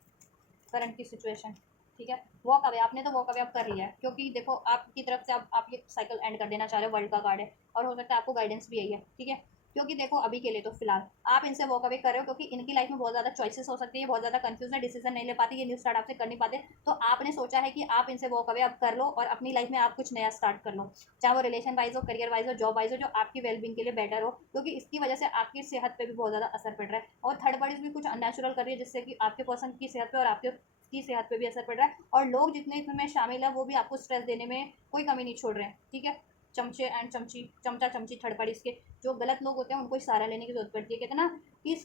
करंट की सिचुएशन, ठीक है। वॉक अवे, आपने तो वॉक अवे आप कर लिया है, क्योंकि देखो आपकी तरफ से आप ये साइकिल एंड कर देना चाह रहे हो, वर्ल्ड का कार्ड है, और हो सकता है आपको गाइडेंस भी यही है, ठीक है। क्योंकि देखो अभी के लिए तो फिलहाल आप इनसे वॉक अवे कर रहे हो, क्योंकि इनकी लाइफ में बहुत ज़्यादा चॉइसेस हो सकती है, बहुत ज़्यादा कंफ्यूजन, डिसीजन नहीं ले पाती, ये न्यू स्टार्ट आपसे कर नहीं पाते। तो आपने सोचा है कि आप इनसे वॉक अवे अब कर लो और अपनी लाइफ में आप कुछ नया स्टार्ट कर लो, चाहे वो रिलेशन वाइज हो, करियर वाइज हो, जॉब वाइज हो, जो आपकी वेलबींग के लिए बेटर हो, क्योंकि इसकी वजह से आपकी सेहत पे भी बहुत ज़्यादा असर पड़ रहा है, और थर्ड पार्टीज भी कुछ अननेचुरल कर रही है, जिससे कि आपके पर्सन की सेहत पे और आपके की सेहत पे भी असर पड़ रहा है, और लोग जितने इसमें शामिल है वो भी आपको स्ट्रेस देने में कोई कमी नहीं छोड़ रहे हैं, ठीक है। चमचे एंड चमची, चमचा चमची थर्ड पार्टी के जो गलत लोग होते हैं उनको सहारा लेने की जरूरत पड़ती है, कहते हैं ना कि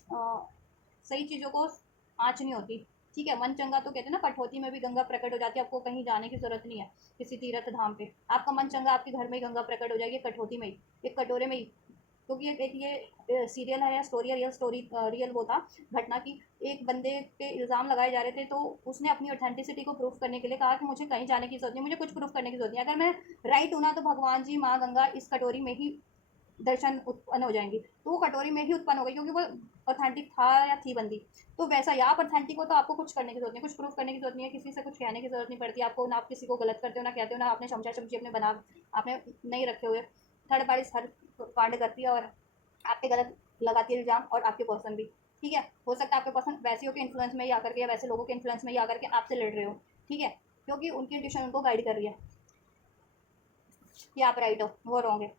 सही चीज़ों को आँच नहीं होती, ठीक है। मन चंगा तो कहते हैं ना, कठौती में भी गंगा प्रकट हो जाती है, आपको कहीं जाने की जरूरत नहीं है किसी तीर्थ धाम पे, आपका मन चंगा आपके घर में ही गंगा प्रकट हो जाएगी, कठौती में ही, एक कटोरे में ही। क्योंकि एक ये सीरियल है या स्टोरी है, रियल स्टोरी, रियल वो था घटना की, एक बंदे पे इल्ज़ाम लगाए जा रहे थे, तो उसने अपनी ऑथेंटिसिटी को प्रूफ करने के लिए कहा कि मुझे कहीं जाने की जरूरत नहीं, मुझे कुछ प्रूफ करने की जरूरत नहीं, अगर मैं राइट हूँ ना तो भगवान जी माँ गंगा इस कटोरी में ही दर्शन उत्पन्न हो जाएंगी, तो वो कटोरी में ही उत्पन्न हो गई, क्योंकि वो ऑथेंटिक था या थी बंदी। तो वैसा ही आप ऑथेंटिक हो तो आपको कुछ करने की जरूरत नहीं, कुछ प्रूफ करने की जरूरत नहीं है, किसी से कुछ कहने की जरूरत नहीं पड़ती आपको, ना आप किसी को गलत करते हो, ना कहते हो, ना आपने चमचा चमची अपने बना आपने नहीं रखे हुए। थर्ड पार्टी हर कांड करती है और आप पे गलत लगाती है इल्ज़ाम, और आपके पर्सन भी, ठीक है। हो सकता है आपके पर्सन वैसियों के इन्फ्लुएंस में ही आकर के या वैसे लोगों के इन्फ्लुएंस में ही आकर के आपसे लड़ रहे हो, ठीक है, क्योंकि उनकी इंट्यूशन उनको गाइड कर रही है कि आप राइट हो, वो रॉन्ग है,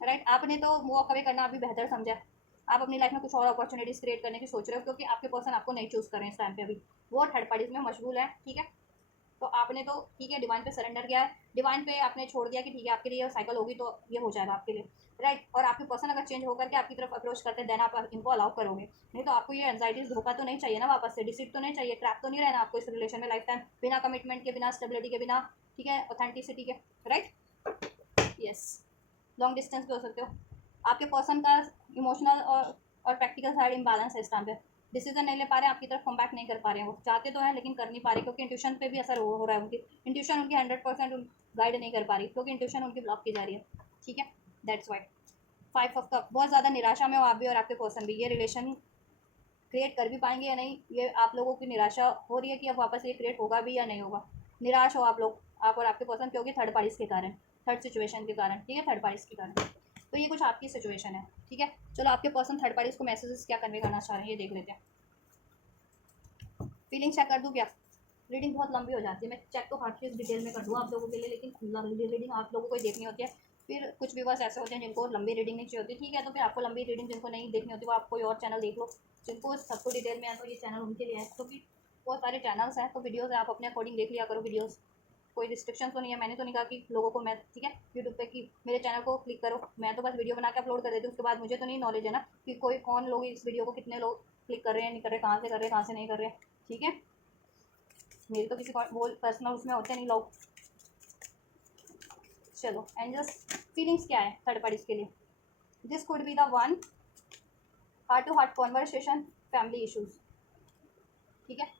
राइट। आपने तो वॉक अवे करना अभी बेहतर समझा, आप अपनी लाइफ में कुछ और अपॉर्चुनिटीज़ क्रिएट करने की सोच रहे हो, क्योंकि आपके पर्सन आपको नहीं चूज़ कर रहे हैं इस टाइम पे, अभी वो थर्ड पार्टीज में मशगूल है, ठीक है। तो आपने तो ठीक है डिवाइन पे सरेंडर किया है, डिवाइन पे आपने छोड़ दिया कि ठीक है आपके लिए साइकिल होगी तो ये हो जाएगा आपके लिए, राइट। और आपके पर्सन अगर चेंज होकर के आपकी तरफ अप्रोच करते हैं देन आप इनको अलाउ करोगे, नहीं तो आपको ये एंजाइटीज धोखा तो नहीं चाहिए ना, वापस से डिसीट तो नहीं चाहिए, ट्रैप तो नहीं रहना आपको इस रिलेशन में लाइफ टाइम, बिना कमिटमेंट के, बिना स्टेबिलिटी के, बिना, ठीक है, ऑथेंटिसिटी के, राइट। यस, लॉन्ग डिस्टेंस पे हो सकते हो, आपके पर्सन का इमोशनल और प्रैक्टिकल साइड इम्बैलेंस है इस टाइम पे, डिसीजन नहीं ले पा रहे हैं, आपकी तरफ कम बैक नहीं कर पा रहे हैं, वो चाहते तो हैं लेकिन कर नहीं पा रहे, क्योंकि इंट्यूशन पे भी असर हो रहा है, उनकी इंट्यूशन उनकी 100% गाइड नहीं कर पा रही, क्योंकि इंट्यूशन उनकी ब्लॉक की जा रही है, ठीक है। दैट्स वाई 5 ऑफ कप, बहुत ज़्यादा निराशा में हो आप भी और आपके पर्सन भी, ये रिलेशन क्रिएट कर भी पाएंगे या नहीं, ये आप लोगों की निराशा हो रही है कि अब वापस ये क्रिएट होगा भी या नहीं होगा, निराश हो आप लोग, आप और आपके पर्सन, क्योंकि थर्ड पार्टीज के कारण, थर्ड सिचुएशन के कारण, ठीक है, थर्ड पार्टीज के कारण। तो ये कुछ आपकी सिचुएशन है, ठीक है। चलो आपके पर्सन थर्ड पार्टीज को मैसेजेस क्या कन्वे करना चाह रहे हैं ये देख लेते हैं। फीलिंग चेक कर दूँ क्या? रीडिंग बहुत लंबी हो जाती है, मैं चेक तो हर चीज़ डिटेल में कर दूँ आप लोगों के लिए, लेकिन लंबी रीडिंग आप लोगों को देखनी होती है, फिर कुछ व्यूअर्स ऐसे होते हैं जिनको लंबी रीडिंग नहीं चाहिए होती, ठीक है, तो फिर आपको लंबी रीडिंग जिनको नहीं देखनी होती वो आप कोई और चैनल देख लो, जिनको सबको डिटेल में है तो ये चैनल उनके लिए है, क्योंकि बहुत सारे चैनल्स हैं, तो वीडियोज़ आप अपने अकॉर्डिंग देख लिया करो वीडियोज़, कोई रिस्ट्रिक्शन तो नहीं है, मैंने तो नहीं कहा कि लोगों को मैं, ठीक है, यूट्यूब पे कि मेरे चैनल को क्लिक करो, मैं तो बस वीडियो बना के अपलोड कर देती हूँ, उसके बाद मुझे तो नहीं नॉलेज है ना कि कोई कौन लोग इस वीडियो को कितने लोग क्लिक कर रहे हैं, नहीं कर रहे, कहाँ से कर रहे हैं, कहाँ से नहीं कर रहे हैं, ठीक है। मेरी तो किसी वो पर्सनल उसमें होते नहीं लोग। चलो एंजल्स फीलिंग्स क्या है थर्ड पार्टीज के लिए? This could be the one, heart to heart conversation, family issues, ठीक है।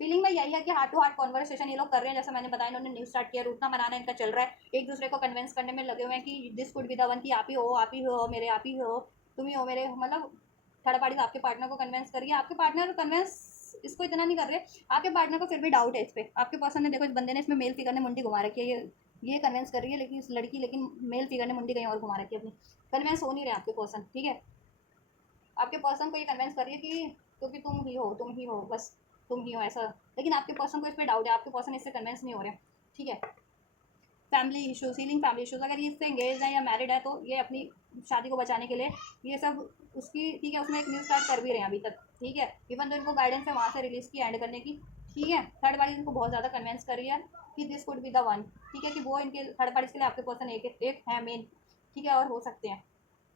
फीलिंग में यही है कि हार्ट टू हार्ट कॉन्वर्सेशन ये लोग कर रहे हैं, जैसे मैंने बताया इन्होंने न्यू स्टार्ट किया, रूटना बनाना इनका चल रहा है, एक दूसरे को कन्विंस करने में लगे हुए हैं कि this could be the one, कि आप ही हो मेरे, आप ही हो, तुम ही हो मेरे, मतलब थर्ड पार्टीज आपके पार्टनर को कन्विंस करिए, आपके पार्टनर कन्विंस इसको इतना नहीं कर रहे, आपके पार्टनर को फिर भी डाउट है इस पर, आपके पर्सन ने, देखो इस बंदे ने इसमें मेल फिगर ने मुंडी घुमा रखी है, ये कन्विंस कर रही है लेकिन इस लड़की, लेकिन मेल फिगर ने मुंडी कहीं और घुमा रखी है अपनी, कन्विंस हो नहीं रहे आपके पर्सन, ठीक है। आपके पर्सन को ये कन्विंस करिए कि क्योंकि तुम ही हो बस, तुम ही हो ऐसा, लेकिन आपके पर्सन को इस पर डाउट है, आपके पर्सन इससे कन्विंस नहीं हो रहे, ठीक है। Family issues, healing family issues, अगर ये इससे एंगेज है या मैरिड है तो ये अपनी शादी को बचाने के लिए ये सब उसकी, ठीक है, उसमें एक न्यू स्टार्ट कर भी रहे हैं अभी तक, ठीक है, इवन तो इनको गाइडेंस है वहाँ से रिलीज़ की एंड करने की, ठीक है। थर्ड पार्टी इनको बहुत ज़्यादा कन्विंस कर रही है कि this could be the one, ठीक है, कि वो इनके थर्ड पार्टीज के लिए आपके पर्सन एक है मेन, ठीक है, और हो सकते हैं,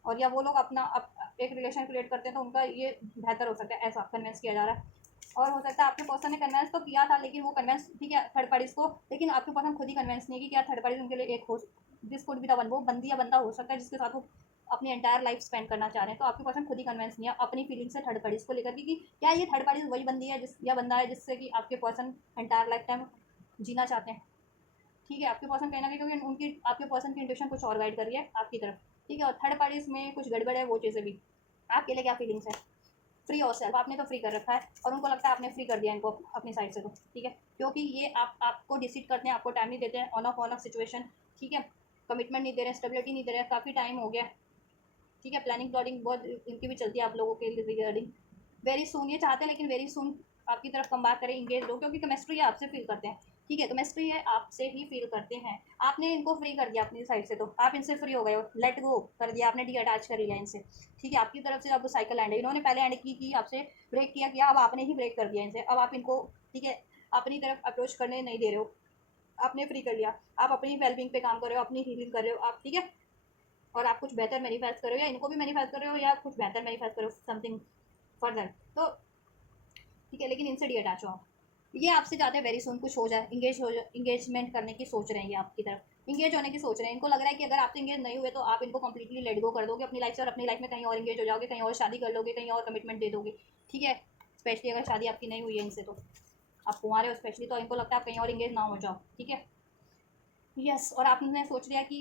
और या वो लोग अपना एक रिलेशन क्रिएट करते हैं तो उनका ये बेहतर हो सकता है, ऐसा कन्विंस किया जा रहा है। और हो सकता है आपके पर्सन ने कन्विंस तो किया था लेकिन वो कन्विंस, ठीक है, थर्ड पार्टीज को, लेकिन आपके पर्सन खुद ही कन्विंस नहीं की क्या थर्ड पार्टीज उनके लिए एक हो, this could be the one, वो बंदी या बंदा हो सकता है जिसके साथ वो अपनी एंटायर लाइफ स्पेंड करना चाह रहे हैं, तो आपके पर्सन खुद ही कन्विंस नहीं है अपनी फीलिंग से थर्ड पार्टीज को लेकर कि क्या ये थर्ड पार्टीज वही बंदी है या बंदा है जिससे कि आपके पर्सन एंटायर लाइफ टाइम जीना चाहते हैं। ठीक है, आपके पर्सन कहीं ना कहीं क्योंकि उनकी आपके पर्सन की इंट्यूशन कुछ और गाइड कर रही है आपकी तरफ। ठीक है, और थर्ड पार्टीज में कुछ गड़बड़ है, वो चीज़ें भी। आपके लिए क्या फीलिंग्स है? फ्री और सेल्फ, आपने तो फ्री कर रखा है और उनको लगता है आपने फ्री कर दिया इनको अपनी साइड से, तो ठीक है, क्योंकि ये आपको डिसीड करते हैं, आपको टाइम नहीं देते हैं, ऑन ऑफ सिचुएशन। ठीक है, कमिटमेंट नहीं दे रहे हैं, स्टेबिलिटी नहीं दे रहे हैं, काफ़ी टाइम हो गया। ठीक है, प्लानिंग प्लॉटिंग बहुत इनकी भी चलती है आप लोगों के रिगार्डिंग। वेरी सून ये चाहते हैं, लेकिन वेरी सून आपकी तरफ कम बात करें, इंगेज हो, क्योंकि केमिस्ट्री आपसे फील करते हैं। ठीक है, केमिस्ट्री है आपसे ही फील करते हैं। आपने इनको फ्री कर दिया अपनी साइड से, तो आप इनसे फ्री हो गए हो, लेट गो कर दिया आपने, डी अटैच कर लिया इनसे। ठीक है, आपकी तरफ से अब साइकिल एंड है, इन्होंने पहले एंड की आपसे ब्रेक किया, अब आपने ही ब्रेक कर दिया इनसे। अब आप इनको, ठीक है, अपनी तरफ अप्रोच करने नहीं दे रहे हो, आपने फ्री कर लिया। आप अपनी वेलबींग पे काम कर रहे हो, अपनी हीलिंग कर रहे हो आप। ठीक है, और आप कुछ बेहतर मैनिफेस्ट कर रहे हो, या इनको भी मैनिफेस्ट कर रहे हो, या कुछ बेहतर मैनिफेस्ट कर रहे हो, समथिंग फर्दर। तो ठीक है, लेकिन इनसे डी अटैच हो आप। ये आपसे चाहते हैं वेरी सुन कुछ हो जाए, इंगेजमेंट करने की सोच रहे हैं, ये आपकी तरफ इंगेज होने की सोच रहे हैं। इनको लग रहा है कि अगर आपसे इंगेज नहीं हुए तो आप इनको कंप्लीटली लेट गो कर दोगे अपनी लाइफ से, और अपनी लाइफ में कहीं और इंगेज हो जाओगे, कहीं और शादी कर लोगे, कहीं और कमिटमेंट दे दोगे। ठीक है, स्पेशली अगर शादी आपकी नहीं हुई है इनसे, तो आप कुंवारे हो स्पेशली, तो इनको लगता है आप कहीं और इंगेज ना हो जाओ। ठीक है, यस, और आपने सोच लिया कि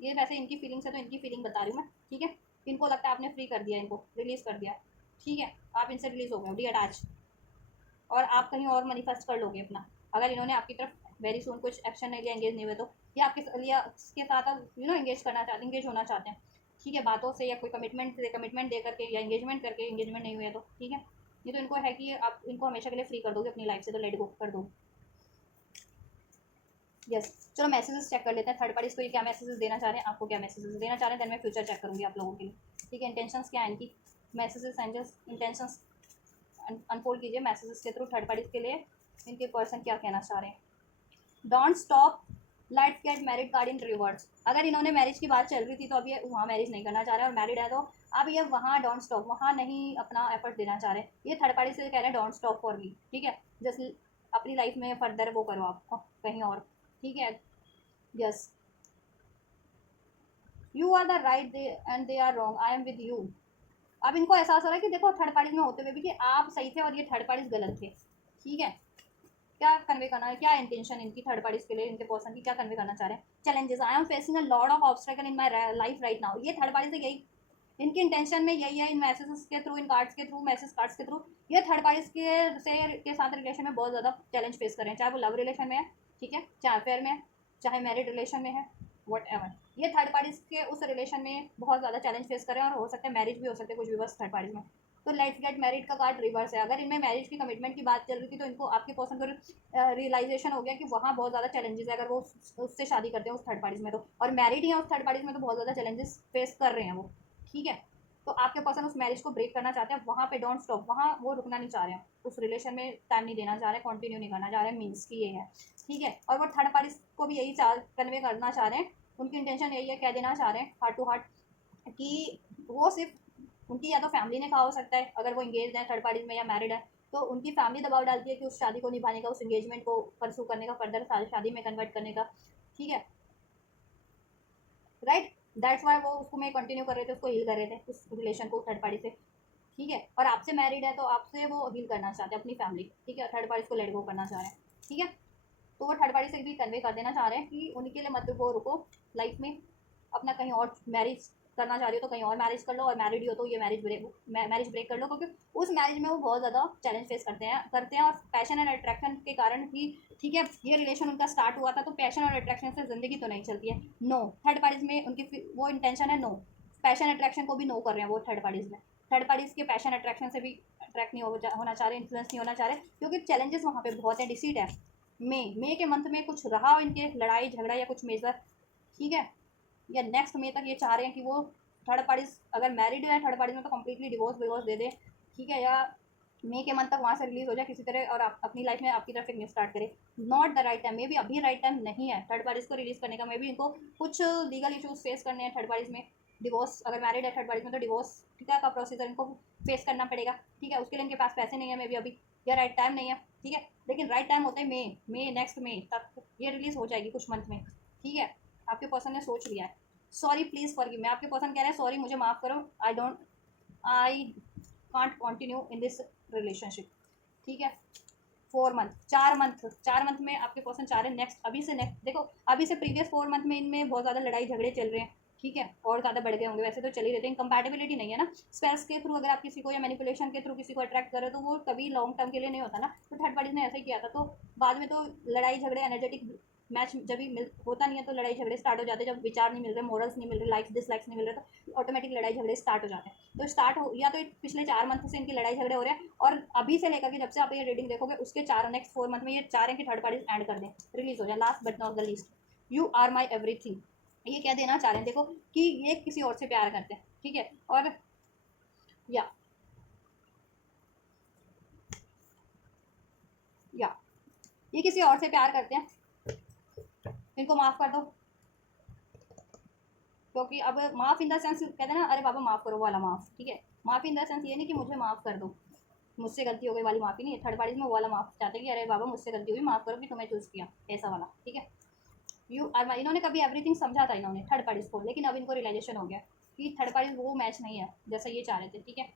ये वैसे इनकी फीलिंग्स है, तो इनकी फीलिंग बता रही हूँ मैं। ठीक है, इनको लगता है आपने फ्री कर दिया, इनको रिलीज़ कर दिया। ठीक है, आप इनसे रिलीज़ हो गए, डी अटैच, और आप कहीं और मैनिफेस्ट कर लोगे अपना, अगर इन्होंने आपकी तरफ वेरी सुन कुछ एक्शन नहीं लिया, एंगेज नहीं हुए तो। या आपके लिया के साथ आप एंगेज करना चाहते हैं, एंगेज होना चाहते हैं। ठीक है, बातों से या कोई कमिटमेंट दे करके, या एंगेजमेंट करके, एंगेजमेंट नहीं हुए तो। ठीक है, ये तो इनको है कि आप इनको हमेशा के लिए फ्री कर दोगे अपनी लाइफ से, तो लेट गो कर दो। यस, चलो मैसेजेस चेक कर लेते हैं थर्ड पार्टीज को, ये क्या मैसेजेस देना चाह रहे हैं, आपको क्या मैसेजेस देना चाह रहे हैं, देन मैं फ्यूचर चेक करूँगी आप लोगों के लिए। ठीक है, इंटेंशंस क्या है इनकी, मैसेजेस एंजल्स इंटेंशंस अनफोल्ड कीजिए मैसेजेस के थ्रू थर्ड पार्टीज के लिए, इनके पर्सन क्या कहना चाह रहे हैं। Don't stop, let's get married card in reverse. अगर इन्होंने मैरिज की बात चल रही थी तो अब ये वहाँ मैरिज नहीं करना चाह रहे हैं, और मैरिड है तो अब ये वहाँ डोंट स्टॉप, वहाँ नहीं अपना एफर्ट देना चाह रहे हैं। ये थर्ड पार्टी से कह रहे हैं डोंट स्टॉप फॉर मी। ठीक है, जैसे अपनी लाइफ में फर्दर वो करो आप कहीं और। ठीक है, yes, you are the right they and they are wrong, I am with you. अब इनको एहसास हो रहा है कि देखो थर्ड पार्टी में होते हुए भी कि आप सही थे और ये थर्ड पार्टी गलत थे। ठीक है, क्या कन्वे करना है, क्या इंटेंशन इनकी थर्ड पार्टीज के लिए, इनके पर्सन की क्या कन्वे करना चाह रहे हैं। Challenges, I am facing a lot of obstacle in my life right now. ये थर्ड पार्टी से यही इनकी इंटेंशन में यही है, इन मैसेजेस के थ्रू, इन कार्ड्स के थ्रू, मैसेज कार्ड्स के थ्रू, ये थर्ड पार्टीज के साथ रिलेशन में बहुत ज़्यादा चैलेंज फेस कर रहे हैं, चाहे वो लव रिलेशन में है, ठीक है, चाहे अफेयर में है, चाहे मैरिड रिलेशन में है, वट एवर। ये थर्ड पार्टीज के उस रिलेशन में बहुत ज़्यादा चैलेंज फेस कर रहे हैं, और हो सकता है मैरिज भी हो सकते हैं कुछ व्यूवर्स थर्ड पार्टीज में। तो लेट्स गेट मैरिड का कार्ड रिवर्स है। अगर इनमें मैरिज की कमिटमेंट की बात चल रही थी, तो इनको आपके पर्सन को रियलाइजेशन हो गया कि वहाँ बहुत ज़्यादा चैलेंजेस है, अगर वो उससे शादी करते हैं उस थर्ड पार्टीज में तो, और मैरिड ही है उस थर्ड पार्टीज में, तो बहुत ज़्यादा चैलेंजेस फेस कर रहे हैं वो। ठीक है, तो आपके पर्सन उस मैरिज को ब्रेक करना चाहते हैं, वहाँ पे डोंट स्टॉप, वहाँ वो रुकना नहीं चाह रहे हैं, उस रिलेशन में टाइम नहीं देना चाह रहे हैं, कंटिन्यू नहीं करना चाह रहे हैं, मीन्स की ये है। ठीक है, और वो थर्ड पार्टी को भी यही कन्वे करना चाह रहे हैं, उनकी इंटेंशन यही है, कह देना चाह रहे हैं हार्ट टू हार्ट कि वो सिर्फ उनकी या तो फैमिली ने कहा हो सकता है, अगर वो इंगेज है थर्ड पार्टीज में या मैरिड है, तो उनकी फैमिली दबाव डालती है कि उस शादी को निभाने का, उस एंगेजमेंट को परसू करने का, फर्दर शादी में कन्वर्ट करने का। ठीक है, राइट, दैट्स वाई वो उसको मैं कंटिन्यू कर रहे थे, उसको हील कर रहे थे उस रिलेशन को थर्ड पार्टी से। ठीक है, और आपसे मैरिड है तो आपसे वो हील करना चाहते हैं अपनी फैमिली। ठीक है, थर्ड पार्टी को लेट गो करना चाह रहे हैं। ठीक है, तो वो थर्ड पार्टी से भी कन्वे कर देना चाह रहे हैं कि उनके लिए मत वो रुको लाइफ में, अपना कहीं और मैरिज करना चाह रही हो तो कहीं और मैरिज कर लो, और मैरिड ही हो तो ये मैरिज ब्रेक कर लो, क्योंकि उस मैरिज में वो बहुत ज़्यादा चैलेंज फेस करते हैं, और पैशन एंड अट्रैक्शन के कारण ही। ठीक है, ये रिलेशन उनका स्टार्ट हुआ था, तो पैशन और अट्रैक्शन से ज़िंदगी तो नहीं चलती है। नो, थर्ड पार्टीज में उनकी वो इंटेंशन है, नो, पैशन अट्रैक्शन को भी नो कर रहे हैं वो थर्ड पार्टीज में। थर्ड पार्टीज के पैशन अट्रैक्शन से भी अट्रैक्ट नहीं होना चाह रहे, इन्फ्लुएंस नहीं होना चाह रहे, क्योंकि चैलेंजेस वहाँ पे बहुत है, डिसीट है। मई के मंथ में कुछ रहा इनके लड़ाई झगड़ा या कुछ मेजर। ठीक है, या नेक्स्ट मई तक ये चाह रहे हैं कि वो थर्ड पार्टी अगर मैरिड है थर्ड पार्टी में तो कम्प्लीटली डिवोर्स दे दे। ठीक है, या मई के मंथ तक वहाँ से रिलीज हो जाए किसी तरह, और आप अपनी लाइफ में आपकी तरफ एक न्यू स्टार्ट करें। नॉट द राइट टाइम, मे भी अभी राइट टाइम नहीं है थर्ड पार्टीज को रिलीज करने का। मे भी इनको कुछ लीगल इशूज फेस करने हैं थर्ड पार्टीज में, डिवोर्स अगर मैरिड है थर्ड पार्टीज में तो डिवोर्स, ठीक है, का प्रोसीजर इनको फेस करना पड़ेगा। ठीक है, उसके लिए इनके पास पैसे नहीं है मे भी अभी, या राइट टाइम नहीं है। ठीक है, लेकिन राइट टाइम होता है मई नेक्स्ट मई तक ये रिलीज हो जाएगी कुछ मंथ में। ठीक है, आपके पर्सन ने सोच लिया है। सॉरी प्लीज़ फॉरगिव मी, आपके पर्सन कह रहे हैं सॉरी मुझे माफ़ करो, I can't continue in this relationship. ठीक है, 4 मंथ, 4 मंथ, 4 मंथ में आपके पर्सन चाह रहे हैं नेक्स्ट, अभी से नेक्स्ट, देखो अभी से प्रीवियस 4 मंथ में इनमें बहुत ज़्यादा लड़ाई झगड़े चल रहे हैं। ठीक है, और ज़्यादा बढ़ गए होंगे, वैसे तो चल ही रहते हैं, कंपैटिबिलिटी नहीं है ना। स्पेल्स के थ्रू अगर आप किसी को या मैनिपुलेशन के थ्रू किसी को अट्रैक्ट करें तो वो कभी लॉन्ग टर्म के लिए नहीं होता ना। तो थर्ड पार्टीज ने ऐसा ही किया था, तो बाद में तो लड़ाई झगड़े एनर्जेटिक मैच जब भी होता नहीं है तो लड़ाई झगड़े स्टार्ट हो जाते हैं। जब विचार नहीं मिल रहे, मॉरल्स नहीं मिल रहे, लाइक्स डिसलाइक्स नहीं मिल रहे, तो ऑटोमेटिक लड़ाई झगड़े स्टार्ट हो जाते हैं। तो स्टार्ट हो या तो पिछले 4 मंथ से इनकी लड़ाई झगड़े हो रहे हैं, और अभी से लेकर के जब से आप ये रीडिंग देखोगे उसके नेक्स्ट 4 मंथ में ये चाह रहे हैं कि थर्ड पार्टीज एंड कर दें, रिलीज हो जाए। Last but not the least, you are my everything, ये क्या देना चाह रहे हैं देखो, कि ये किसी और से प्यार करते हैं। ठीक है, और या ये किसी और से प्यार करते हैं, इनको माफ़ कर दो। क्योंकि अब माफ़ इन द सेंस कहते हैं ना, अरे बाबा माफ़ करो वाला माफ़। ठीक है, माफ़ इन द सेंस ये नहीं कि मुझे माफ़ कर दो, मुझसे गलती हो गई वाली माफ़ी नहीं है। थर्ड पार्टीज में वो वाला माफ़ चाहते हैं कि अरे बाबा मुझसे गलती हुई, माफ़ करो कि तुम्हें चूज़ किया, ऐसा वाला। ठीक है, यू आर माई, इन्होंने कभी एवरीथिंग समझा था इन्होंने थर्ड पार्टीज को, लेकिन अब इनको रियलाइजेशन हो गया कि थर्ड पार्टीज वो मैच नहीं है जैसा ये चाह रहे थे। ठीक है,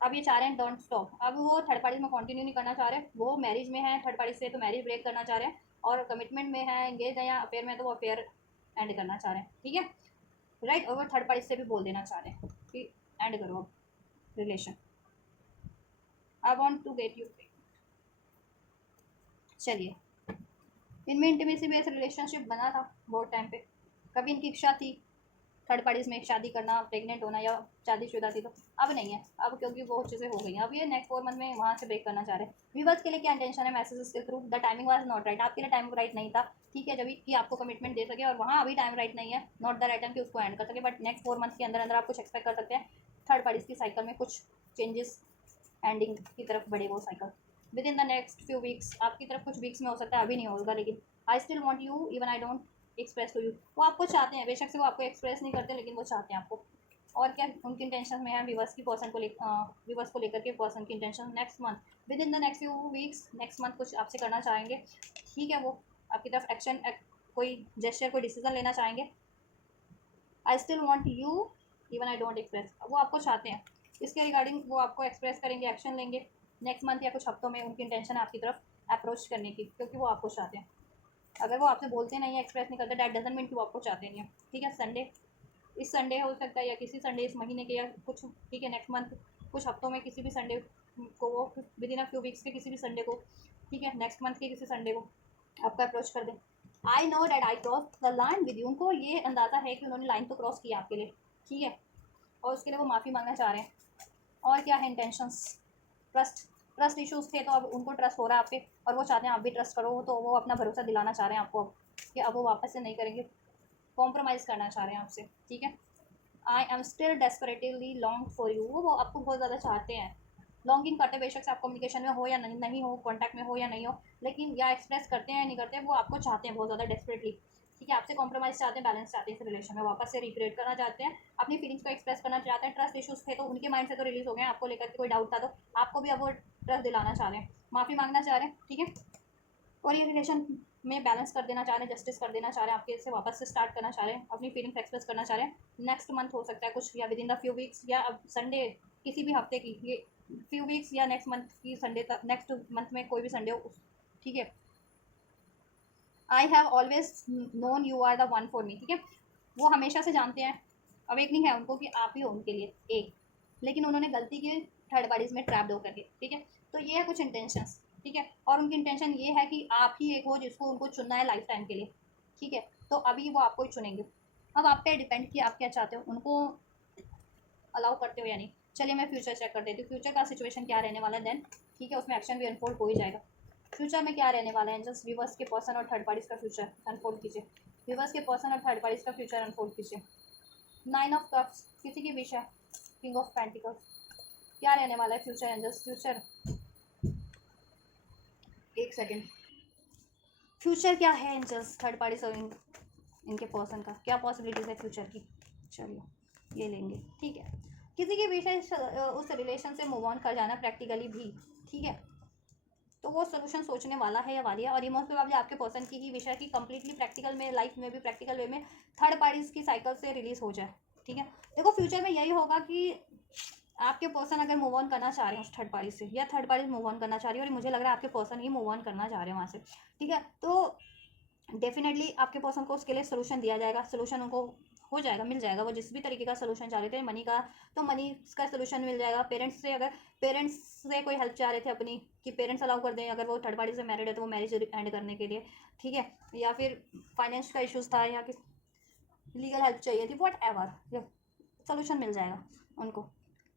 अब ये चाह रहे हैं डोंट स्टॉप, अब वो थर्ड पार्टीज में कंटिन्यू नहीं करना चाह रहे, वो मैरिज में है थर्ड पार्टी से तो मैरिज ब्रेक करना चाह रहे हैं, और कमिटमेंट में है एंगेज है या अफेयर में तो वो अफेयर एंड करना चाह रहे हैं। ठीक है, राइट, और वो थर्ड पार्टी से भी बोल देना चाह रहे हैं कि एंड करो अब relation, I want to get you. चलिए, इनमें इंटीमेसी बेस्ड रिलेशनशिप बना था बहुत टाइम पे, कभी इनकी इच्छा थी थर्ड पार्टीज में शादी करना, प्रेग्नेंट होना या शादीशुदा थी, तो अब नहीं है। अब क्योंकि बहुत चीज़ें हो गई हैं, अब ये नेक्स्ट 4 मंथ में वहाँ से ब्रेक करना चाह रहे हैं। व्यूअर्स के लिए क्या इंटेंशन है मैसेजेस के through, the timing was not right, आपके लिए टाइम राइट नहीं था। ठीक है, जब कि आपको कमिटमेंट दे सके, और वहाँ अभी टाइम राइट नहीं है, नॉट द राइट टाइम कि उसको एंड कर सके, बट नेक्स्ट 4 मंथ के अंदर अंदर आप कुछ एक्सपेक्ट कर सकते हैं थर्ड पार्टीज की साइकिल में कुछ चेंजेस, एंडिंग की तरफ बढ़े वो cycle with in the next few weeks. आपकी तरफ कुछ वीक्स में हो सकता है, अभी नहीं होगा, लेकिन I still want you even I don't express to you, वो आपको चाहते हैं, बेशक से वो आपको एक्सप्रेस नहीं करते, लेकिन वो चाहते हैं आपको। और क्या उनकी इंटेंशन में है विवर्स की पर्सन को विवर्स को लेकर के पर्सन की intention next month with in the next few weeks, next month कुछ आपसे करना चाहेंगे। ठीक है, वो आपकी तरफ एक्शन कोई जेस्चर कोई डिसीजन लेना चाहेंगे। आई still want you even I don't express, वो आपको चाहते हैं, इसके रिगार्डिंग वो आपको एक्सप्रेस करेंगे, एक्शन लेंगे नेक्स्ट मंथ या कुछ हफ्तों में। उनकी इंटेंशन है आपकी तरफ अप्रोच करने की, क्योंकि वो आपको चाहते हैं। अगर वो आपसे बोलते नहीं है, एक्सप्रेस नहीं करते, डैट डजंट मीन कि वो आपको चाहते नहीं है। ठीक है, संडे, इस संडे हो सकता है या किसी संडे इस महीने के या कुछ, ठीक है, नेक्स्ट मंथ कुछ हफ्तों में किसी भी संडे को, वो with in a few weeks के किसी भी संडे को, ठीक है, नेक्स्ट मंथ के किसी संडे को आपका अप्रोच कर दें। I know that I cross the line with you, उनको ये अंदाज़ा है कि उन्होंने लाइन तो क्रॉस किया आपके लिए। ठीक है, और उसके लिए वो माफ़ी मांगना चाह रहे हैं। और क्या है इंटेंशंस, ट्रस्ट, ट्रस्ट इश्यूज थे तो अब उनको ट्रस्ट हो रहा है आप पे, और वो चाहते हैं आप भी ट्रस्ट करो, तो वो अपना भरोसा दिलाना चाह रहे हैं आपको अब, कि अब वो वापस से नहीं करेंगे, कॉम्प्रोमाइज़ करना चाह रहे हैं आपसे। ठीक है, I am still desperately long for you, वो आपको बहुत ज़्यादा चाहते हैं, लॉन्गिंग करते हैं, बेशक से आप कम्युनिकेशन में हो या नहीं हो, कॉन्टैक्ट में हो या नहीं हो, लेकिन या एक्सप्रेस करते हैं या नहीं करते हैं, वो आपको चाहते हैं बहुत ज़्यादा डेस्परेटली। ठीक है, आपसे कॉम्प्रोमाइज़ चाहते हैं, बैलेंस चाहते हैं, इस रिलेशन में वापस से रिक्रिएट करना चाहते हैं, अपनी फीलिंग्स को एक्सप्रेस करना चाहते हैं। ट्रस्ट इशूज़ थे तो उनके माइंड से तो रिलीज़ हो गए हैं, आपको लेकर के कोई डाउट था तो आपको भी अब वो ट्रस्ट दिलाना चाह रहे हैं, माफ़ी मांगना चाह रहे हैं। ठीक है, और ये रिलेशन में बैलेंस कर देना चाह रहे हैं, जस्टिस कर देना चाह रहे हैं, आपके से वापस से स्टार्ट करना चाह रहे हैं, अपनी फीलिंग्स एक्सप्रेस करना चाह रहे हैं। नेक्स्ट मंथ हो सकता है कुछ, या within the few weeks, या अब संडे किसी भी हफ्ते की, ये फ्यू वीक्स या नेक्स्ट मंथ की संडे तक, नेक्स्ट मंथ में कोई भी संडे हो। ठीक है, I have always known you are the one for me. ठीक है, वो हमेशा से जानते हैं, अवेकनिंग है उनको कि आप ही हो उनके लिए एक, लेकिन उन्होंने गलती की थर्ड पार्टीज में ट्रैप्ड होकर के। ठीक है, तो ये है कुछ इंटेंशंस। ठीक है, और उनकी इंटेंशन ये है कि आप ही एक हो जिसको उनको चुनना है लाइफ टाइम के लिए। ठीक है, तो अभी वो आपको ही चुनेंगे। अब आप पे डिपेंड कि आप क्या चाहते हो, उनको अलाउ करते हो या नहीं। चलिए मैं फ्यूचर चेक कर देती हूँ, फ्यूचर का सिचुएशन क्या रहने वाला है देन। ठीक है, उसमें एक्शन भी अनफोल्ड हो ही जाएगा। फ्यूचर में क्या रहने वाला है, जस्ट व्यूवर्स के पर्सन और थर्ड पार्टीज का फ्यूचर अनफोल्ड कीजिए। व्यूवर्स के पर्सन और थर्ड पार्टीज का फ्यूचर अनफोल्ड कीजिए। 9 ऑफ कप्स किसी की विश है, किंग ऑफ पेंटिकल्स, क्या रहने वाला है फ्यूचर एंजल्स, फ्यूचर, एक सेकेंड, फ्यूचर क्या है एंजल्स थर्ड पार्टी और इनके पर्सन का, क्या पॉसिबिलिटीज़ है फ्यूचर की। चलिए ये लेंगे। ठीक है, किसी के विषय उस रिलेशन से मूव ऑन कर जाना प्रैक्टिकली भी। ठीक है, तो वो सोल्यूशन सोचने वाला है या वाली है। और ये मोस्ट प्रोबेबली आपके पर्सन की ही विषय की कंप्लीटली प्रैक्टिकल में, लाइफ में भी प्रैक्टिकल वे में थर्ड पार्टीज की साइकिल से रिलीज हो जाए। ठीक है, देखो फ्यूचर में यही होगा कि आपके पर्सन अगर मूव ऑन करना चाह रहे हैं उस थर्ड पार्टी से, या थर्ड पार्टी मूव ऑन करना चाह रही है, और मुझे लग रहा है आपके पर्सन ही मूव ऑन करना चाह रहे हैं वहाँ से। ठीक है, तो डेफिनेटली आपके पर्सन को उसके लिए सोल्यूशन दिया जाएगा, सोल्यूशन उनको हो जाएगा, मिल जाएगा। वो जिस भी तरीके का सोल्यूशन चाह रहे थे मनी का, तो मनी का सोल्यूशन मिल जाएगा। पेरेंट्स से, अगर पेरेंट्स से कोई हेल्प चाह रहे थे अपनी कि पेरेंट्स अलाउ कर दें, अगर वो थर्ड पार्टी से मैरिड है तो वो मैरिज एंड करने के लिए, ठीक है, या फिर फाइनेंस का इशूज़ था, या कि लीगल हेल्प चाहिए थी, वॉट एवर, सोल्यूशन मिल जाएगा उनको,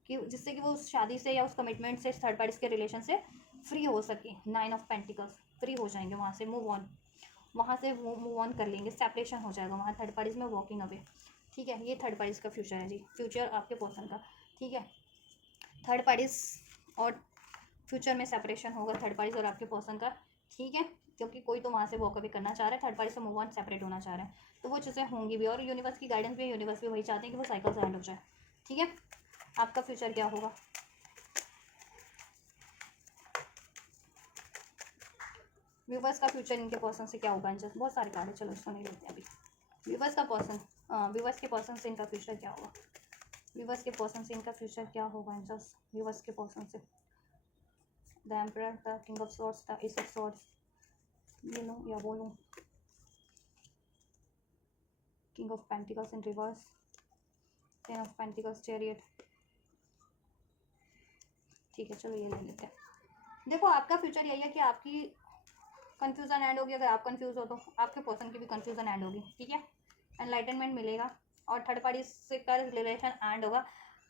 कि जिससे कि वो उस शादी से या उस कमिटमेंट से, थर्ड पार्टीज के रिलेशन से फ्री हो सके। 9 ऑफ पेंटिकल्स, फ्री हो जाएंगे वहाँ से, मूव ऑन, वहाँ से मूव ऑन कर लेंगे, सेपरेशन हो जाएगा वहाँ थर्ड पार्टीज में, वॉकिंग अवे। ठीक है, ये थर्ड पार्टीज का फ्यूचर है जी, फ्यूचर आपके पर्सन का। ठीक है, थर्ड पार्टीज और फ्यूचर में सेपरेशन होगा थर्ड पार्टीज और आपके पर्सन का। ठीक है, क्योंकि कोई तो वहाँ से वॉक अवे करना चाह रहा है, थर्ड पार्टी से मूव ऑन, सेपरेट होना चाह रहे हैं, तो वो चीज़ें होंगी भी। और यूनिवर्स की गाइडेंस भी, यूनिवर्स भी वही चाहते हैं कि वो साइकिल से एंड हो जाए। ठीक है, आपका फ्यूचर क्या होगा? व्यूवर्स का फ्यूचर इनके पर्सन से क्या होगा? आंसर बहुत सारे कार्ड है, चलो इसको नहीं लेते अभी। व्यूवर्स का पर्सन, व्यूवर्स के पर्सन से इनका फ्यूचर क्या होगा? व्यूवर्स के पर्सन से इनका फ्यूचर क्या होगा? आंसर व्यूवर्स के पर्सन से, the emperor, the king of swords, the S of swords, ये लूँ या वो लूँ? King of pentacles in reverse, ten of pentacles, chariot. ठीक है, चलो ये ले लेते हैं। देखो आपका फ्यूचर यही है कि आपकी कन्फ्यूज़न एंड होगी। अगर आप कन्फ्यूज़ हो तो आपके पर्सन की भी कन्फ्यूज़न एंड होगी। ठीक है, एनलाइटनमेंट मिलेगा और थर्ड पार्टी से का रिलेशन एंड होगा।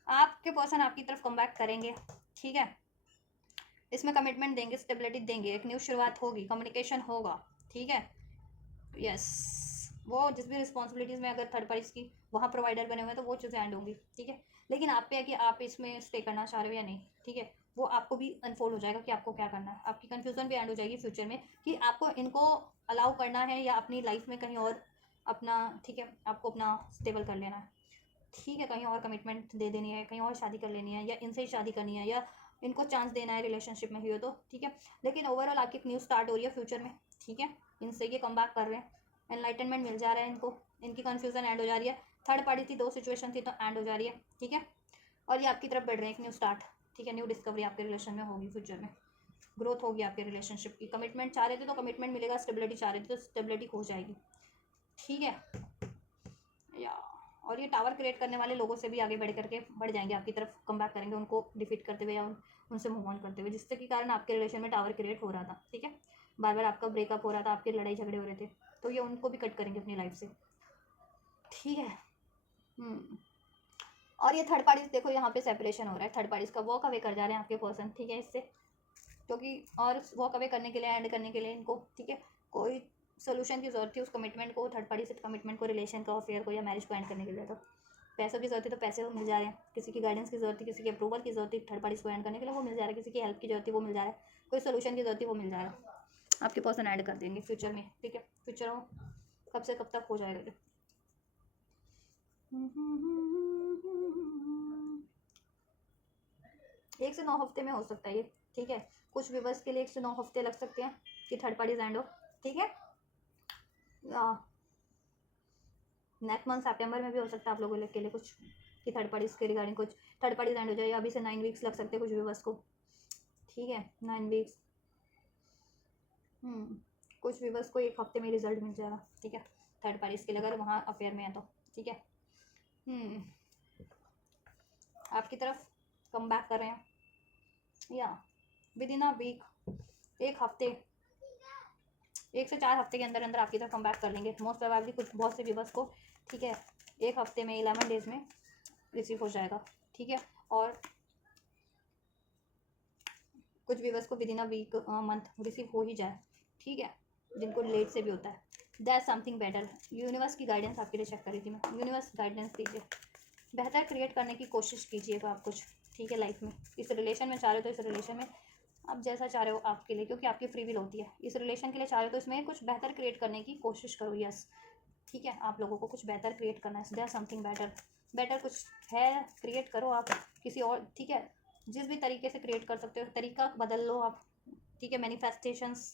आपके पर्सन आपकी तरफ कम बैक करेंगे। ठीक है, इसमें कमिटमेंट देंगे, स्टेबिलिटी देंगे, एक न्यू शुरुआत होगी, कम्युनिकेशन होगा। ठीक है, यस, वो जिस भी रिस्पॉन्सिबिलिटीज़ में अगर थर्ड पार्टीज की वहाँ प्रोवाइडर बने हुए हैं तो वो चीज़ें एंड होंगी। ठीक है, लेकिन आप पे है कि आप इसमें स्टे करना चाह रहे हो या नहीं। ठीक है, वो आपको भी अनफोल्ड हो जाएगा कि आपको क्या करना है। आपकी कन्फ्यूजन भी एंड हो जाएगी फ्यूचर में कि आपको इनको अलाउ करना है या अपनी लाइफ में कहीं और अपना, ठीक है, आपको अपना स्टेबल कर लेना है। ठीक है, कहीं और कमिटमेंट दे देनी है, कहीं और शादी कर लेनी है, या इनसे ही शादी करनी है, या इनको चांस देना है रिलेशनशिप में ही हो तो। ठीक है, लेकिन ओवरऑल आपकी एक न्यू स्टार्ट हो रही है फ्यूचर में। ठीक है, इनसे ये कम बैक कर रहे हैं, एनलाइटनमेंट मिल जा रहा है इनको, इनकी कन्फ्यूजन एंड हो जा रही है। थर्ड पार्टी थी, दो सिचुएशन थी तो एंड हो जा रही है। ठीक है, और ये आपकी तरफ बढ़ रहे हैं, एक न्यू स्टार्ट। ठीक है, न्यू डिस्कवरी आपके रिलेशन में होगी, फ्यूचर में ग्रोथ होगी आपके रिलेशनशिप की। कमिटमेंट चाह रहे थे तो कमिटमेंट मिलेगा, स्टेबिलिटी चाह रहे थे तो स्टेबिलिटी हो जाएगी। ठीक है, या और ये टावर क्रिएट करने वाले लोगों से भी आगे बढ़ जाएंगे आपकी तरफ, कम बैक करेंगे उनको डिफीट करते हुए या उनसे मूव ऑन करते हुए, जिससे कि कारण आपके रिलेशन में टावर क्रिएट हो रहा था। ठीक है, बार बार आपका ब्रेकअप हो रहा था, आपके लड़ाई झगड़े हो रहे थे, तो ये उनको भी कट करेंगे अपनी लाइफ से। ठीक है, और ये थर्ड पार्टीज देखो यहाँ पे सेपरेशन हो रहा है, थर्ड पार्टीज का वॉक अवे कर जा रहे हैं आपके पर्सन। ठीक है, इससे क्योंकि और वॉक अवे करने के लिए, एंड करने के लिए इनको, ठीक है, कोई सोल्यूशन की जरूरत थी उस कमिटमेंट को, थर्ड पार्टी से कमिटमेंट को, रिलेशन को, अफेयर को या मैरिज को एंड करने के लिए। तो पैसों की जरूरत थी तो पैसे मिल जा रहे हैं, किसी की गाइडेंस की जरूरत थी, किसी की अप्रूवल की जरूरत थी थर्ड पार्टीज को एंड करने के लिए, वो मिल जा रहा है, किसी की हेल्प की जरूरत थी वो मिल जा रहा है, कोई सोल्यूशन की जरूरत थी वो मिल जा रहा है, आपके पर्सन ऐड कर देंगे फ्यूचर में। ठीक है, फ्यूचर हो कब से कब तक हो जाएगा? 1 से 9 हफ्ते में हो सकता है ये। ठीक है, कुछ व्यूवर्स के लिए 1 से 9 हफ्ते लग सकते हैं कि थर्ड पार्टीज एंड हो। ठीक है, नेक्स्ट मंथ सितंबर में भी हो सकता है आप लोगों के लिए कुछ, कि थर्ड पार्टीज के रिगार्डिंग कुछ थर्ड पार्टीज एंड हो जाए, या अभी से 9 वीक्स लग सकते हैं कुछ व्यूवर्स को। ठीक है, 9 वीक्स, कुछ व्यूवर्स को 1 हफ्ते में रिजल्ट मिल जाएगा। ठीक है, थर्ड पार्टीज के लिए अगर वहाँ अफेयर में है तो। ठीक है, आपकी तरफ कम बैक कर रहे हैं, या विद इन अ वीक, 1 हफ्ते, 1 से 4 हफ्ते के अंदर अंदर आपकी तरफ कम बैक कर लेंगे मोस्ट प्रोबेबली कुछ बहुत से व्यूवर्स को। ठीक है, 1 हफ्ते में 11 डेज में रिसीव हो जाएगा। ठीक है, और कुछ व्यूवर्स को within a week, month receive हो ही जाए। ठीक है, जिनको लेट से भी होता है, दैट समथिंग बेटर। यूनिवर्स की गाइडेंस आपके लिए चेक करी थी मैं, यूनिवर्स गाइडेंस दीजिए, बेहतर क्रिएट करने की कोशिश कीजिएगा आप कुछ। ठीक है, लाइफ में इस रिलेशन में चाह रहे हो तो इस रिलेशन में आप जैसा चाह रहे हो आपके लिए, क्योंकि आपकी फ्री विल होती है। इस रिलेशन के लिए चाह रहे हो तो इसमें कुछ बेहतर क्रिएट करने की कोशिश करो। यस, ठीक है, आप लोगों को कुछ बेहतर क्रिएट करना है, देयर समथिंग बेटर, बेटर कुछ है, क्रिएट करो आप किसी और। ठीक है, जिस भी तरीके से क्रिएट कर सकते हो तरीका बदल लो आप, ठीक है, मैनिफेस्टेशंस।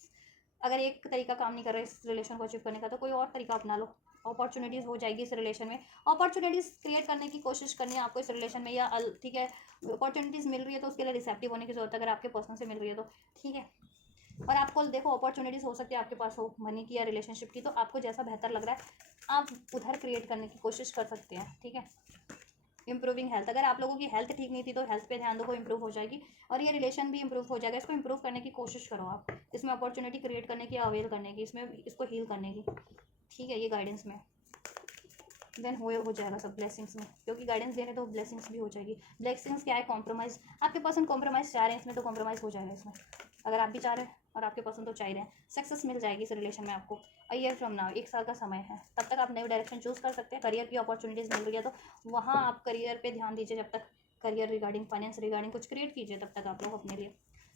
अगर एक तरीका काम नहीं कर रहा है इस रिलेशन को अचीव करने का, तो कोई और तरीका अपना लो। अपॉर्चुनिटीज़ हो जाएगी इस रिलेशन में, अपॉर्चुनिटीज़ क्रिएट करने की कोशिश करनी है आपको इस रिलेशन में, या ठीक है अपॉर्चुनिटीज़ मिल रही है तो उसके लिए रिसेप्टिव होने की जरूरत है, अगर आपके पर्सन से मिल रही है तो। ठीक है, और आपको देखो अपॉर्चुनिटीज़ हो सकती है आपके पास हो मनी की या रिलेशनशिप की, तो आपको जैसा बेहतर लग रहा है आप उधर क्रिएट करने की कोशिश कर सकते हैं। ठीक है, इंप्रूविंग हेल्थ, अगर आप लोगों की हेल्थ ठीक नहीं थी तो हेल्थ पे ध्यान दो, वो इंप्रूव हो जाएगी, और ये रिलेशन भी इंप्रूव हो जाएगा। इसको इंप्रूव करने की कोशिश करो आप, इसमें अपॉर्चुनिटी क्रिएट करने की, अवेल करने की, इसमें इसको हील करने की। ठीक है, ये गाइडेंस में देन हो जाएगा सब ब्लेसिंग्स में, क्योंकि गाइडेंस दे रहे तो ब्लेसिंग्स भी हो जाएगी। ब्लेसिंग्स क्या है, कॉम्प्रोमाइज़, आपके पर्सन कॉम्प्रोमाइज़ चाह रहे हैं इसमें, तो कॉम्प्रोमाइज़ हो जाएगा इसमें, अगर आप भी चाह रहे हैं और आपके पर्सन तो चाह रहे हैं। सक्सेस मिल जाएगी इस रिलेशन में आपको। अ ईयर फ्रॉम नाउ, 1 साल का समय है, तब तक आप नई डायरेक्शन चूज़ कर सकते हैं। करियर की अपॉर्चुनिटीज़ मिल रही है तो वहाँ आप करियर पर ध्यान दीजिए, जब तक करियर रिगार्डिंग, फाइनेंस रिगार्डिंग कुछ क्रिएट कीजिए, तब तक आप लोग अपने लिए।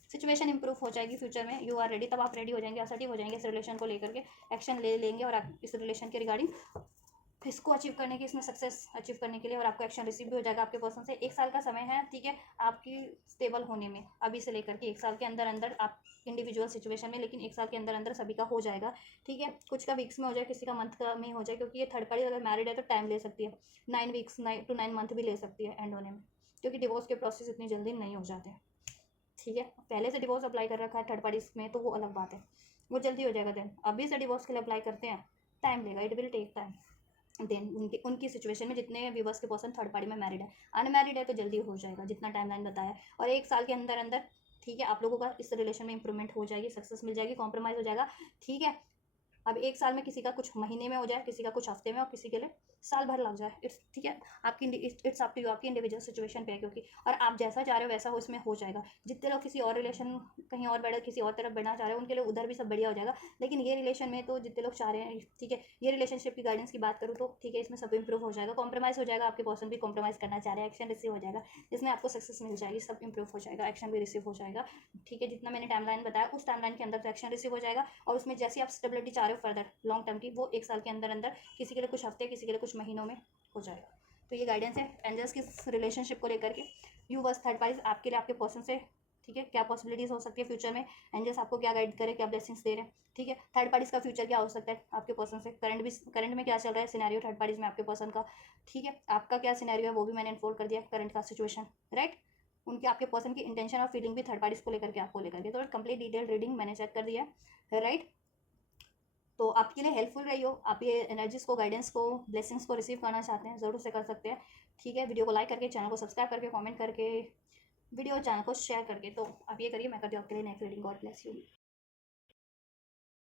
सिचुएशन इंप्रूव हो जाएगी फ्यूचर में, यू आर रेडी, तब आप रेडी हो जाएंगे, असर्टिव हो जाएंगे इस रिलेशन को लेकर के, एक्शन ले लेंगे, और आप इस रिलेशन के रिगार्डिंग इसको अचीव करने की, इसमें सक्सेस अचीव करने के लिए, और आपको एक्शन रिसीव भी हो जाएगा आपके पर्सन से। 1 साल का समय है, ठीक है, आपकी स्टेबल होने में, अभी से लेकर के 1 साल के अंदर अंदर आप इंडिविजुअल सिचुएशन में, लेकिन 1 साल के अंदर अंदर सभी का हो जाएगा। ठीक है, कुछ का वीक्स में हो जाए, किसी का मंथ का में हो जाए, क्योंकि ये थर्ड पार्टी अगर मैरिड है तो टाइम ले सकती है, 9 वीक्स 9 मंथ भी ले सकती है एंड होने में, क्योंकि डिवोर्स के प्रोसेस इतनी जल्दी नहीं हो जाते। ठीक है, पहले से डिवोर्स अप्लाई कर रखा है थर्ड पार्टी में तो वो अलग बात है, वो जल्दी हो जाएगा। देन अभी से डिवोर्स के लिए अप्लाई करते हैं, टाइम लेगा, it will take time. Then उनकी सिचुएशन में जितने व्यूवर्स के पर्सन थर्ड पार्टी में मैरिड है, अनमैरिड है तो जल्दी हो जाएगा जितना टाइमलाइन बताया है, और 1 साल के अंदर अंदर ठीक है आप लोगों का इस रिलेशन में इंप्रूवमेंट हो जाएगी, सक्सेस मिल जाएगी, कॉम्प्रोमाइज़ हो जाएगा। ठीक है, अब 1 साल में किसी का कुछ महीने में हो जाए, किसी का कुछ हफ्ते में, और किसी के लिए साल भर लग जाए, इट्स ठीक है, आपकी इट्स अप टू यू, आपकी इंडिविजुअल सिचुएशन पे है, क्योंकि और आप जैसा चाह रहे हो वैसा हो इसमें हो जाएगा। जितने लोग किसी और रिलेशन कहीं और बढ़ा, किसी और तरफ बढ़ना चाह रहे हो, उनके लिए उधर भी सब बढ़िया हो जाएगा, लेकिन ये रिलेशन में तो जितने लोग चाह रहे हैं, ठीक है, ये रिलेशनशिप की गाइडेंस की बात करूँ तो ठीक है, इसमें सब इंप्रूव हो जाएगा, कॉम्प्रोमाइज़ हो जाएगा, आपके पर्सन भी कॉम्प्रोमाइज़ करना चाह रहे हैं, एक्शन रिसीव हो जाएगा, जिसमें आपको सक्सेस मिल जाएगी, सब इंप्रूव हो जाएगा, एक्शन भी रिसीव हो जाएगा। ठीक है, जितना मैंने टाइमलाइन बताया उस टाइमलाइन के अंदर तो एक्शन रिसीव हो जाएगा, और उसमें जैसे आप स्टेबिलिटी चाह रहे हो फर्दर लॉन्ग टर्म की, वो 1 साल के अंदर अंदर, किसी के लिए कुछ हफ्ते, किसी के लिए कुछ महीनों में हो जाएगा। तो ये गाइडेंस है एंजल्स की रिलेशनशिप को लेकर के। यू बस थर्ड पार्टी आपके लिए, आपके पर्सन से, ठीक है, क्या पॉसिबिलिटीज़ हो सकती है फ्यूचर में, एंजल्स आपको क्या गाइड करे, क्या ब्लेसिंग्स दे रहे हैं। ठीक है, थर्ड पार्टीज का फ्यूचर क्या हो सकता है आपके पर्सन से, करंट में क्या चल रहा है सिनेरियो थर्ड पार्टीज में आपके पर्सन का। ठीक है, आपका क्या सिनेरियो है वो भी मैंने इन्फोर्ड कर दिया, करंट का सिचुएशन, राइट। उनके आपके पर्सन की इंटेंशन और फीलिंग भी थर्ड पार्टीज को लेकर के, आपको लेकर के, तो कंप्लीट डिटेल रीडिंग मैंने चेक कर दिया है, राइट। तो आपके लिए हेल्पफुल रही हो, आप ये एनर्जीज को, गाइडेंस को, ब्लेसिंग्स को रिसीव करना चाहते हैं, ज़रूर से कर सकते हैं। ठीक है, वीडियो को लाइक करके, चैनल को सब्सक्राइब करके, कमेंट करके, वीडियो चैनल को शेयर करके, तो आप ये करिए, मैं करती हूँ आपके लिए next reading. God bless you.